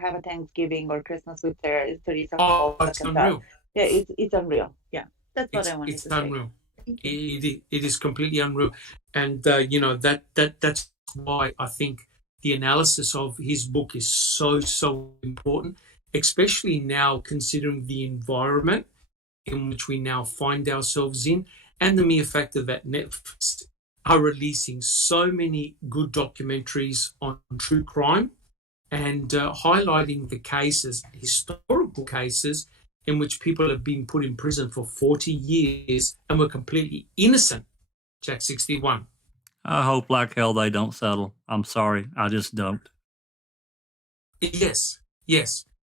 have a Thanksgiving or Christmas with their Teresa. Oh, it's unreal. Yeah, it's unreal. Yeah, that's what I wanted to say. It's unreal. It is completely unreal. And, that's why I think the analysis of his book is so important, especially now considering the environment in which we now find ourselves in and the mere fact that Netflix are releasing so many good documentaries on true crime and highlighting the cases, historical cases, in which people have been put in prison for 40 years and were completely innocent. Jack 61. I hope like hell they don't settle. I'm sorry, I just don't. Yes.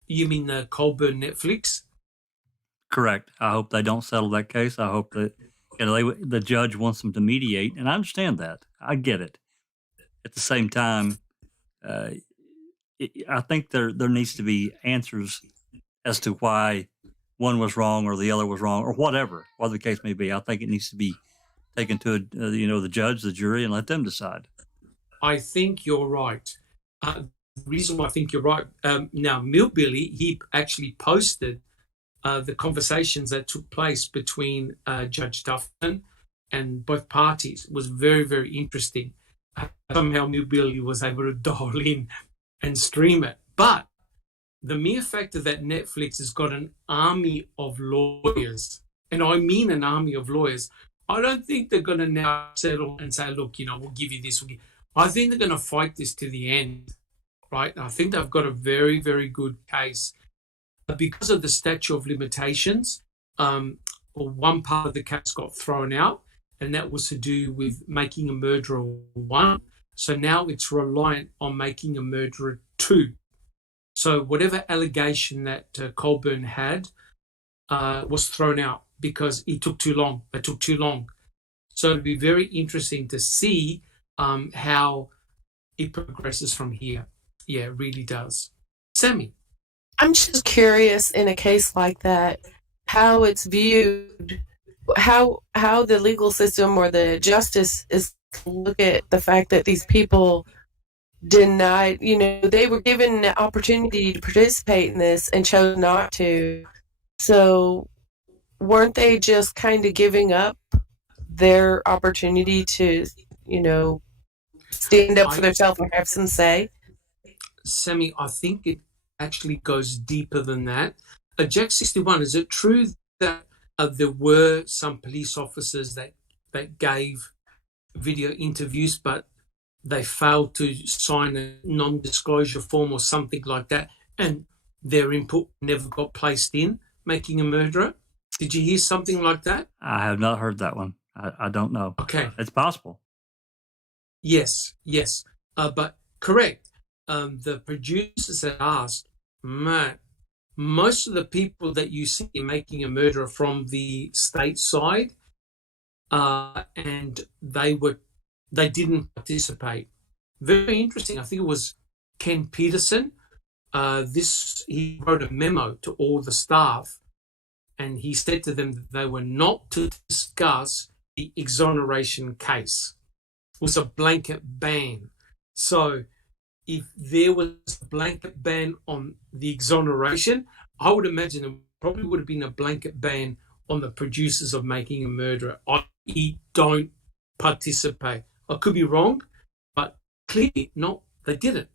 You mean the Colburn Netflix? Correct. I hope they don't settle that case. I hope that the judge wants them to mediate, and I understand that. I get it. At the same time, I think there needs to be answers as to why one was wrong or the other was wrong or whatever the case may be. I think it needs to be taken to the judge, the jury, and let them decide. I think you're right. The reason why I think you're right, now Millbilly, he actually posted the conversations that took place between Judge Duffin and both parties. It was very, very interesting. Somehow Millbilly was able to dial in and stream it. But the mere fact that Netflix has got an army of lawyers, and I mean an army of lawyers, I don't think they're going to now settle and say, look, we'll give you this. I think they're going to fight this to the end, right? I think they've got a very, very good case. Because of the statute of limitations, one part of the case got thrown out, and that was to do with Making a Murderer 1. So now it's reliant on Making a Murderer 2. So whatever allegation that Colburn had was thrown out because it took too long. It took too long. So it'll be very interesting to see how it progresses from here. Yeah, it really does. Sammy? I'm just curious in a case like that, how it's viewed, how the legal system or the justice is to look at the fact that these people denied, they were given the opportunity to participate in this and chose not to. So weren't they just kind of giving up their opportunity to, stand up for themselves and have some say? Sammy, I think it actually goes deeper than that. Jack 61, is it true that there were some police officers that gave video interviews, but they failed to sign a non-disclosure form or something like that, and their input never got placed in Making a Murderer? Did you hear something like that? I have not heard that one. I don't know. Okay. It's possible. Yes. But correct. the producers had asked, man, most of the people that you see making a murderer from the state side, and they didn't participate. Very interesting. I think it was Ken Peterson. He wrote a memo to all the staff, and he said to them that they were not to discuss the exoneration case. It was a blanket ban. So if there was a blanket ban on the exoneration, I would imagine there probably would have been a blanket ban on the producers of Making a Murderer, i.e. don't participate. I could be wrong, but clearly, no, they didn't.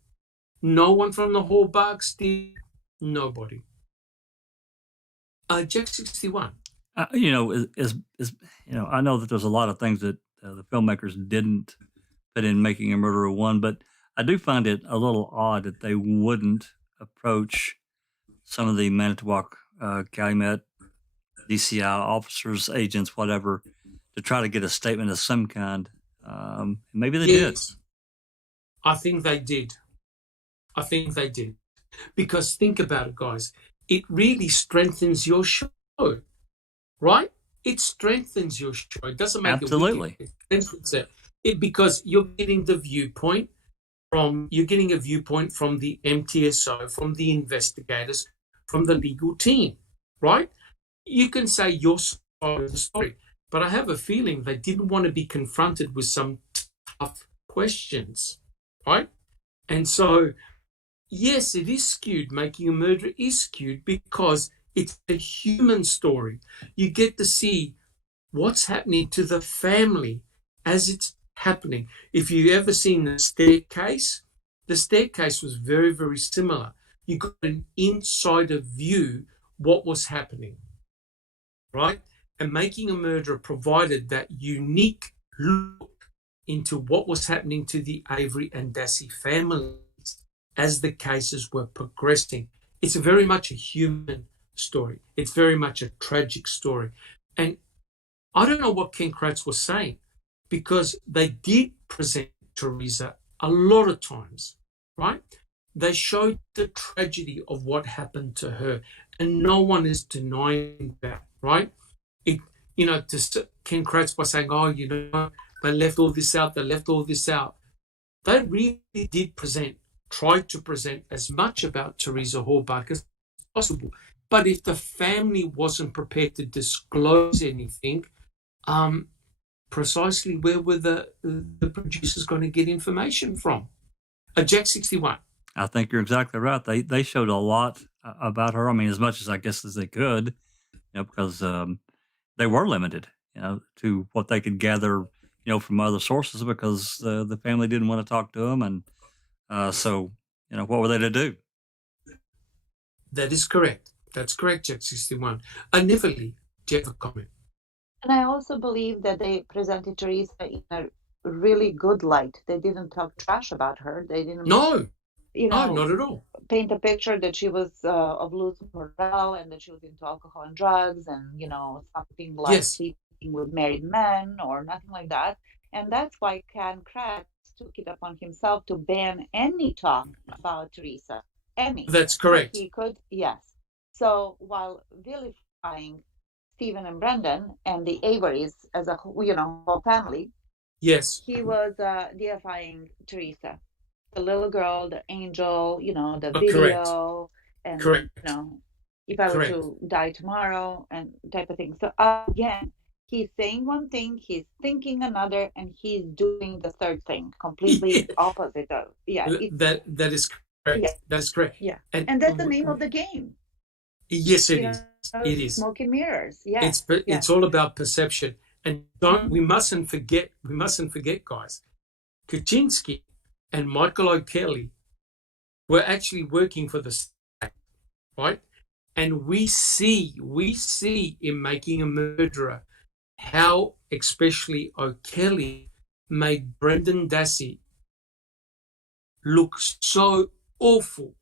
No one from the Hallmarks did. Nobody. Jack 61. I know that there's a lot of things that the filmmakers didn't put in Making a Murderer 1, but I do find it a little odd that they wouldn't approach some of the Manitowoc, Calumet, DCI officers, agents, whatever, to try to get a statement of some kind. Maybe they did. I think they did. Because think about it, guys. It really strengthens your show, right? It strengthens your show. It doesn't make Absolutely. it weak. It strengthens it because you're getting a viewpoint from the MTSO, from the investigators, from the legal team, right? You can say your side of the story, but I have a feeling they didn't want to be confronted with some tough questions, right? And so, yes, it is skewed. Making a Murderer is skewed because it's a human story. You get to see what's happening to the family as it's happening. If you've ever seen the staircase was very, very similar. You got an insider view what was happening, right? And Making a Murderer provided that unique look into what was happening to the Avery and Dassey families as the cases were progressing. It's very much a human story. It's very much a tragic story. And I don't know what Ken Kratz was saying, because they did present Teresa a lot of times, right? They showed the tragedy of what happened to her, and no one is denying that, right? Ken Kratz by saying, they left all this out. They really did try to present as much about Teresa Halbach as possible. But if the family wasn't prepared to disclose anything, precisely where were the producers going to get information from? Jack 61. I think you're exactly right. They showed a lot about her. I mean, as much as I guess as they could, because they were limited, to what they could gather, from other sources, because the family didn't want to talk to them, and so what were they to do? That is correct. That's correct, Jack 61. Neverly, do you have a comment? And I also believe that they presented Teresa in a really good light. They didn't talk trash about her. They didn't. No, not at all. Paint a picture that she was of loose morale and that she was into alcohol and drugs and, something like sleeping with married men or nothing like that. And that's why Ken Kratz took it upon himself to ban any talk about Teresa. Any. That's correct. He could, yes. So while vilifying Stephen and Brendan and the Averys as a whole family, yes, he was deifying Teresa, the little girl, the angel, the video, and correct. If I were to die tomorrow and type of thing. So again, he's saying one thing, he's thinking another, and he's doing the third thing, completely opposite of. Yeah, that is correct. Yeah. That's correct. Yeah, and that's the name of the game. Yes, it is. It is smoke and mirrors. Yeah, it's all about perception, and we mustn't forget, guys. Kaczynski and Michael O'Kelly were actually working for the state, right? And we see in Making a Murderer how especially O'Kelly made Brendan Dassey look so awful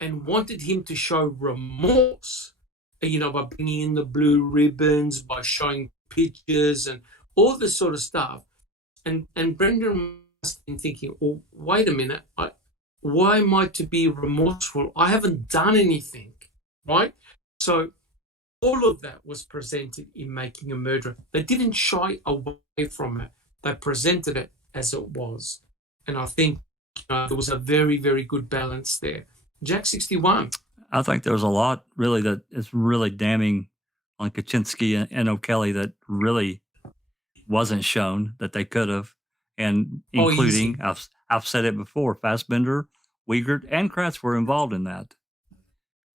and wanted him to show remorse, by bringing in the blue ribbons, by showing pictures and all this sort of stuff. And Brendan must have been thinking, oh, wait a minute, Why am I to be remorseful? I haven't done anything, right? So all of that was presented in Making a Murderer. They didn't shy away from it. They presented it as it was. And I think there was a very, very good balance there. Jack 61. I think there's a lot really that is really damning on Kaczynski and O'Kelly that really wasn't shown that they could have, and including, I've said it before, Fassbender, Wiegert, and Kratz were involved in that.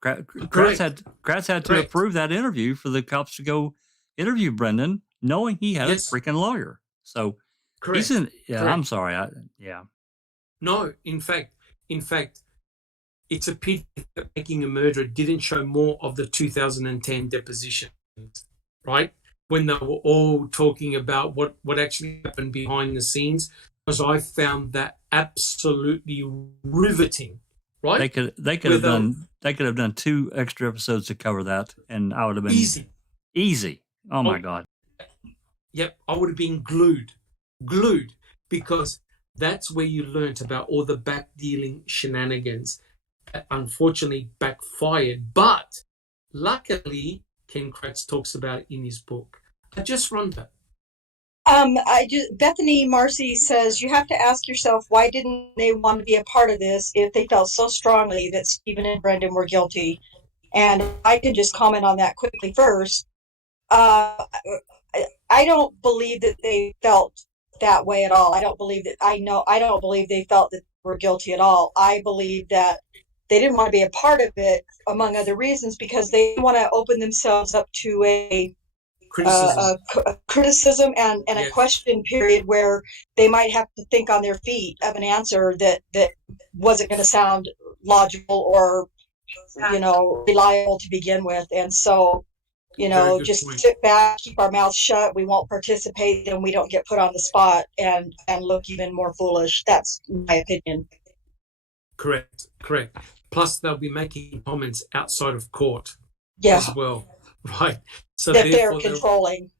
Kratz had to approve that interview for the cops to go interview Brendan, knowing he had a freaking lawyer. So he's in. Yeah, I'm sorry. No, in fact, it's a pity that Making a Murderer didn't show more of the 2010 depositions, right? When they were all talking about what actually happened behind the scenes, because I found that absolutely riveting. Right? They could have done 2 extra episodes to cover that, and I would have been easy. Oh my God. Yep, I would have been glued, because that's where you learnt about all the back-dealing shenanigans that unfortunately backfired. But luckily, Ken Kratz talks about it in his book. I just wonder. Bethany Marcy says, you have to ask yourself, why didn't they want to be a part of this if they felt so strongly that Stephen and Brendan were guilty? And I can just comment on that quickly first. I don't believe that they felt that way at all. I don't believe they felt that they were guilty at all. I believe that they didn't want to be a part of it, among other reasons, because they want to open themselves up to a criticism and a question period where they might have to think on their feet of an answer that wasn't going to sound logical or reliable to begin with. And so just sit back, keep our mouths shut, we won't participate, and we don't get put on the spot and look even more foolish. That's my opinion. Correct. Plus they'll be making comments outside of court as well. Right. So that they're controlling.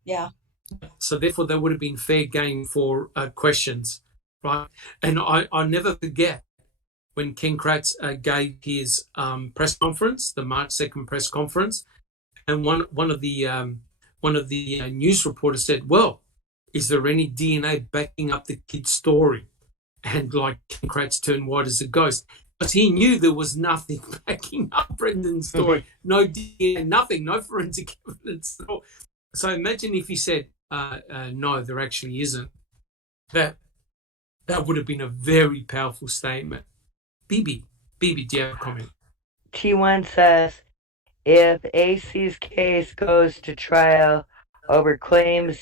So therefore, there would have been fair game for questions, right? And I'll never forget when Ken Kratz gave his press conference, the March 2nd press conference, and one of the news reporters said, "Well, is there any DNA backing up the kid's story?" And like Ken Kratz turned white as a ghost. Because he knew there was nothing backing up Brendan's story. No DNA, nothing, no forensic evidence at all. So imagine if he said, no, there actually isn't. That would have been a very powerful statement. Bibi, do you have a comment? T1 says, if AC's case goes to trial over claims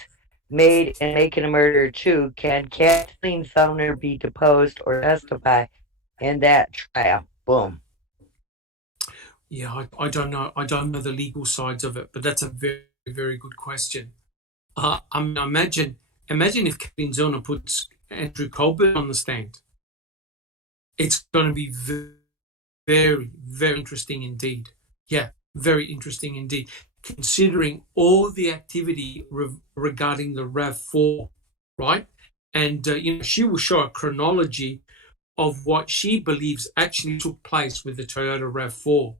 made in Making a Murderer 2, can Kathleen Sumner be deposed or testify in that trial? Boom. Yeah, I don't know. I don't know the legal sides of it, but that's a very, very good question. Imagine if Kathleen Zellner puts Andrew Colbert on the stand. It's going to be very, very interesting indeed. Yeah, very interesting indeed. Considering all the activity regarding the RAV4, right? And she will show a chronology of what she believes actually took place with the Toyota RAV4,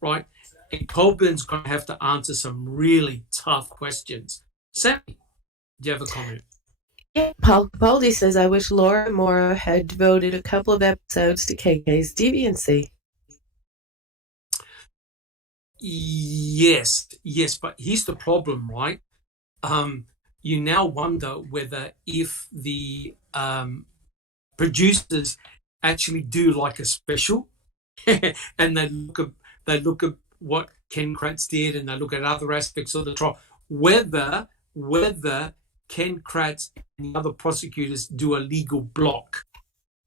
right? And Colburn's going to have to answer some really tough questions. Sammy, do you have a comment? Yeah, Paul Capaldi says, I wish Laura Mora had devoted a couple of episodes to KK's deviancy. Yes, but here's the problem, right? You now wonder whether if the producers actually do like a special and they look at what Ken Kratz did and they look at other aspects of the trial, whether Ken Kratz and the other prosecutors do a legal block.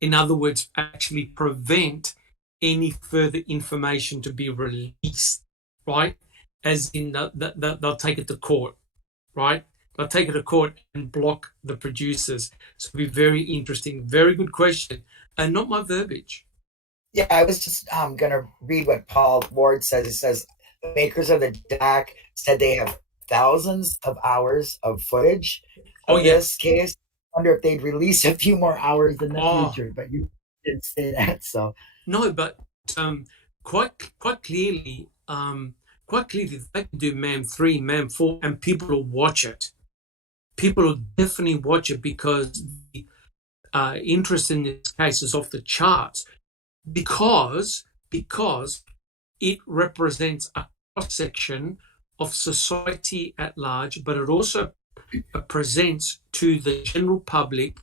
In other words, actually prevent any further information to be released, right? As in they'll take it to court, right? They'll take it to court and block the producers. So it'll be very interesting. Very good question. And not my verbiage. Yeah, I was just going to read what Paul Ward says. He says, the makers of the doc said they have thousands of hours of footage of this case. I wonder if they'd release a few more hours in the future. But you didn't say that. So no, but quite clearly, they can do MAM 3, MAM 4, and people will watch it. People will definitely watch it because the interest in this case is off the charts because it represents a cross-section of society at large, but it also presents to the general public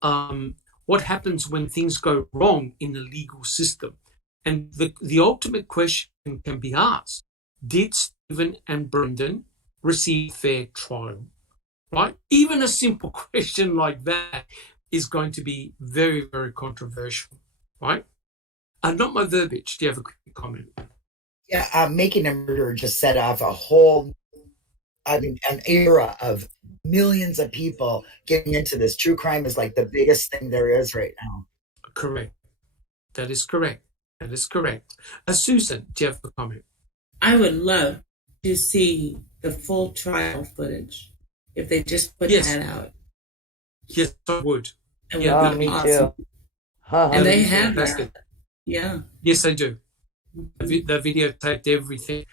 what happens when things go wrong in the legal system. And the ultimate question can be asked, did Stephen and Brendan receive fair trial? Right? Even a simple question like that is going to be very, very controversial, right? Not my verbiage. Do you have a quick comment? Yeah, Making a Murderer just set off a whole, an era of millions of people getting into this. True crime is like the biggest thing there is right now. Correct. That is correct. Susan, do you have a comment? I would love to see the full trial footage if they just put that out. Yes, I would. Yeah, me awesome. Too. And they have that. Yeah. Yes, they do. The videotaped everything.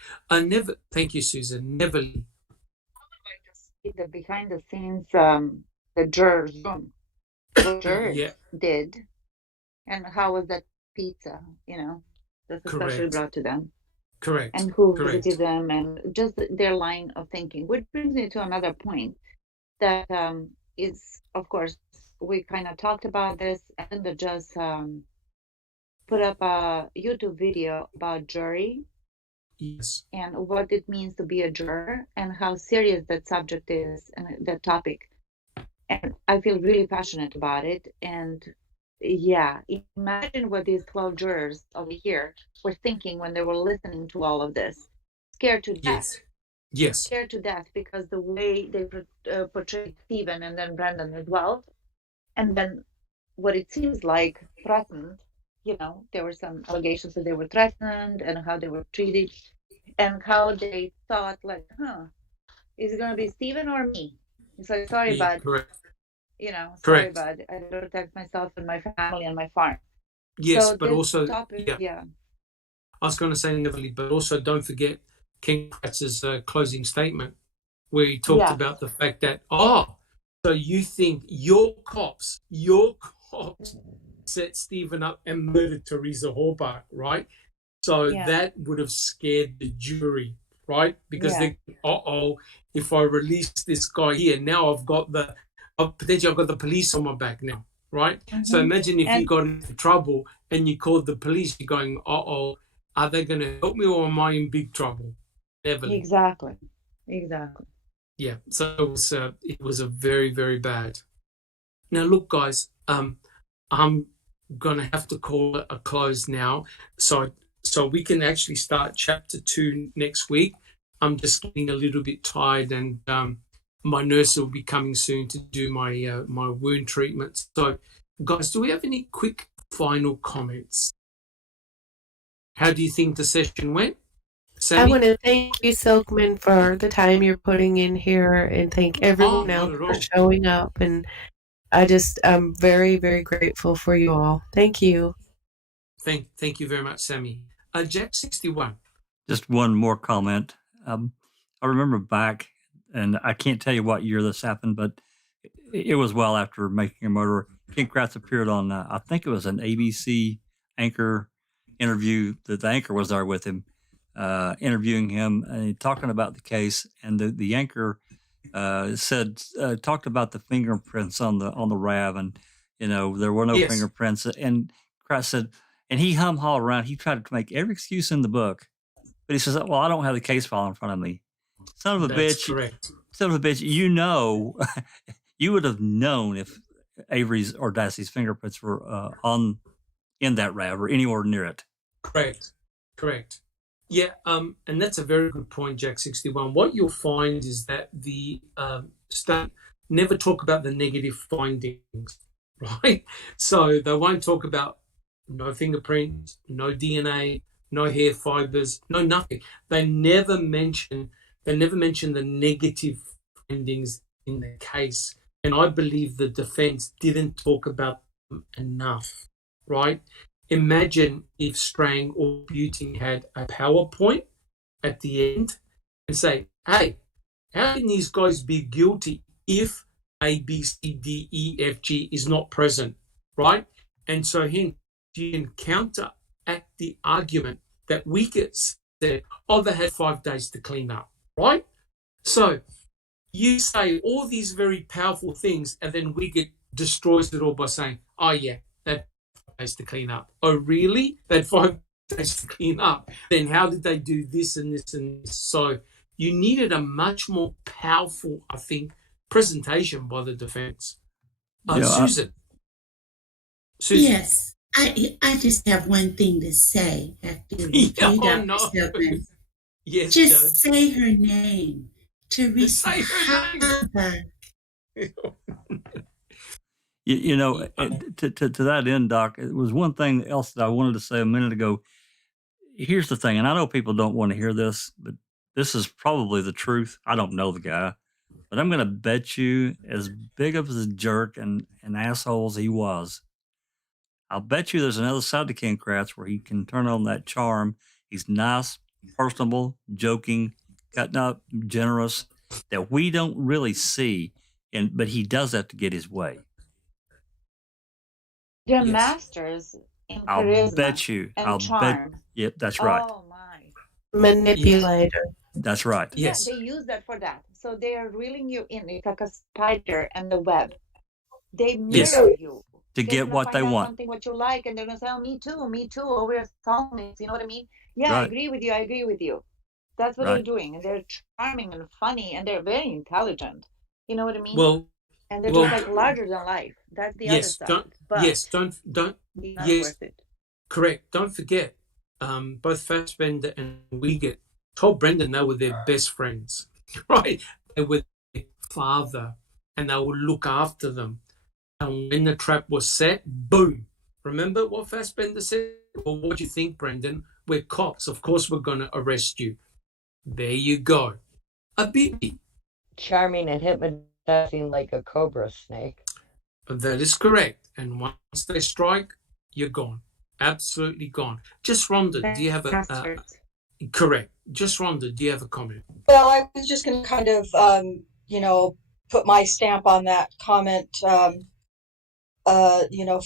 Thank you, Susan. Never. I would like to see the behind the scenes, the jurors room, what jurors did, and how was that pizza, that's especially brought to them. Correct. And who visited them, and just their line of thinking. Which brings me to another point that is, of course, we kind of talked about this, and the judge put up a YouTube video about jury. Yes. And what it means to be a juror and how serious that subject is and that topic. And I feel really passionate about it. And yeah, imagine what these 12 jurors over here were thinking when they were listening to all of this. Scared to death. Yes. Scared to death because the way they portrayed Stephen and then Brendan as well. And then what it seems like threatened. There were some allegations that they were threatened and how they were treated and how they thought like, is it going to be Stephen or me? It's like, sorry, bud. Correct. Sorry, bud. I protect myself and my family and my farm. Yes, so but also, topic, I was going to say, Neverly, but also don't forget Ken Kratz's closing statement where he talked about the fact that, so you think your cops set Stephen up and murdered Teresa Horbach, right? So that would have scared the jury, right? Because they, if I release this guy here, now I've got the police on my back now, right? Mm-hmm. So imagine if you got into trouble and you called the police, you're going, are they going to help me or am I in big trouble? Never. Exactly. Yeah, so it was a very, very bad. Now, look, guys, I'm going to have to call it a close now. So we can actually start chapter 2 next week. I'm just getting a little bit tired and my nurse will be coming soon to do my my wound treatment. So, guys, do we have any quick final comments? How do you think the session went? Sammy? I want to thank you, Silkman, for the time you're putting in here and thank everyone else for showing up. And I'm very, very grateful for you all. Thank you. Thank you very much, Sammy. Jack 61. Just one more comment. I remember back, and I can't tell you what year this happened, but it was well after Making a Murderer. Ken Kratz appeared on, I think it was an ABC anchor interview. That the anchor was there with him, interviewing him and talking about the case. And the anchor talked about the fingerprints on the RAV, and there were no fingerprints. And Kratz said, and he hum-hauled around. He tried to make every excuse in the book, but he says, "Well, I don't have the case file in front of me." Son of a bitch! Correct. Son of a bitch! You would have known if Avery's or Dassey's fingerprints were in that RAV or anywhere near it. Correct. Yeah, and that's a very good point, Jack 61. What you'll find is that the state never talk about the negative findings, right? So they won't talk about no fingerprints, no DNA, no hair fibers, no nothing. They never mention the negative findings in the case. And I believe the defense didn't talk about them enough. right? Imagine if Strang or Buting had a PowerPoint at the end and say, hey, how can these guys be guilty if A, B, C, D, E, F, G is not present, right? And so hence you can counteract the argument that Wickett said, oh, they had 5 days to clean up, right? So you say all these very powerful things, and then Wickett destroys it all by saying, oh, yeah, they had 5 days to clean up. Oh, really? They had 5 days to clean up. Then how did they do this and this and this? So you needed a much more powerful, I think, presentation by the defense. Susan. Yes, I just have one thing to say after you Dr. Silkman. Yes, just Judge. Say her name. Teresa Harper. You know, to that end, Doc, it was one thing else that I wanted to say a minute ago. Here's the thing, and I know people don't want to hear this, but this is probably the truth. I don't know the guy, but I'm going to bet you, as big of a jerk and an asshole as he was, I'll bet you there's another side to Ken Kratz where he can turn on that charm. He's nice, personable, joking, cutting up, generous, that we don't really see, but he does that to get his way. They're masters in charisma. I'll bet you. And charm. Yep, that's right. Oh my. Manipulator. That's right. Yes. Yeah, they use that for that. So they are reeling you in. It's like a spider and the web. They mirror you. To get what they want. Something what you like, and they're going to say, oh, me too. Oh, we're soulmates. You know what I mean? Yeah, right. I agree with you. That's what they're doing. And they're charming and funny, and they're very intelligent. You know what I mean? Well, and they're just like larger than life. That's the other side. Don't. Yes, correct. Don't forget, both Fassbender and Wickett told Brendan they were their best friends, right? They were their father, and they would look after them. And when the trap was set, boom. Remember what Fassbender said? Well, what do you think, Brendan? We're cops. Of course we're going to arrest you. There you go. A beauty. Charming and hypnotizing like a cobra snake. That is correct. And once they strike, you're gone. Absolutely gone. Just Rhonda, do you have a... correct. Just Rhonda, do you have a comment? Well, I was just going to kind of, put my stamp on that comment,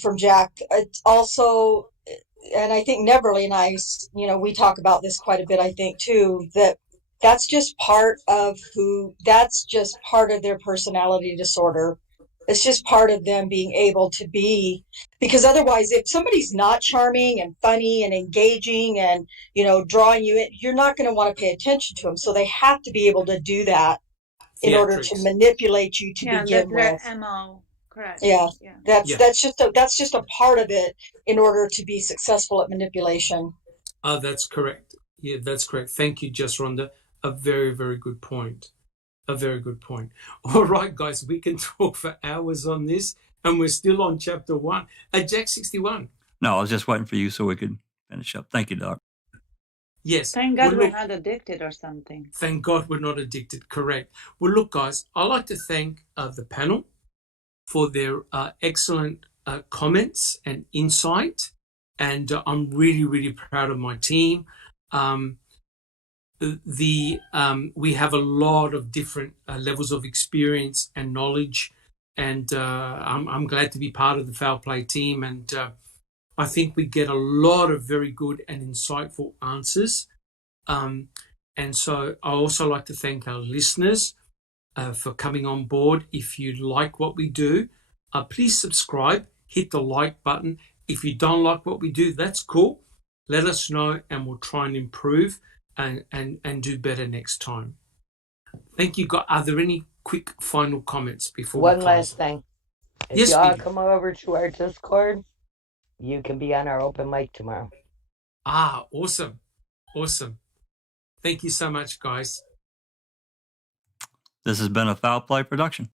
from Jack. It's also, and I think Neverly and I, we talk about this quite a bit, I think, too, that's just part of their personality disorder. It's just part of them being able to be, because otherwise, if somebody's not charming and funny and engaging and, drawing you in, you're not going to want to pay attention to them. So they have to be able to do that in order to manipulate you to begin with. Their MO. Correct. Yeah. That's just a part of it in order to be successful at manipulation. That's correct. Yeah, that's correct. Thank you, Just Rhonda. A very, very good point. A very good point. All right, guys, we can talk for hours on this, and we're still on chapter 1. Jack 61. No, I was just waiting for you so we could finish up. Thank you, Doc. Yes. Thank God we're not addicted or something. Thank God we're not addicted. Correct. Well, look, guys, I'd like to thank the panel for their excellent comments and insight. And I'm really, really proud of my team. We have a lot of different levels of experience and knowledge. And I'm glad to be part of the Foul Play team. And I think we get a lot of very good and insightful answers. And so I also like to thank our listeners for coming on board. If you like what we do, please subscribe, hit the like button. If you don't like what we do, that's cool. Let us know and we'll try and improve and do better next time. Thank you. Are there any quick final comments before One last thing. If yes, y'all come over to our Discord, you can be on our open mic tomorrow. Awesome. Thank you so much, guys. This has been a Foul Play production.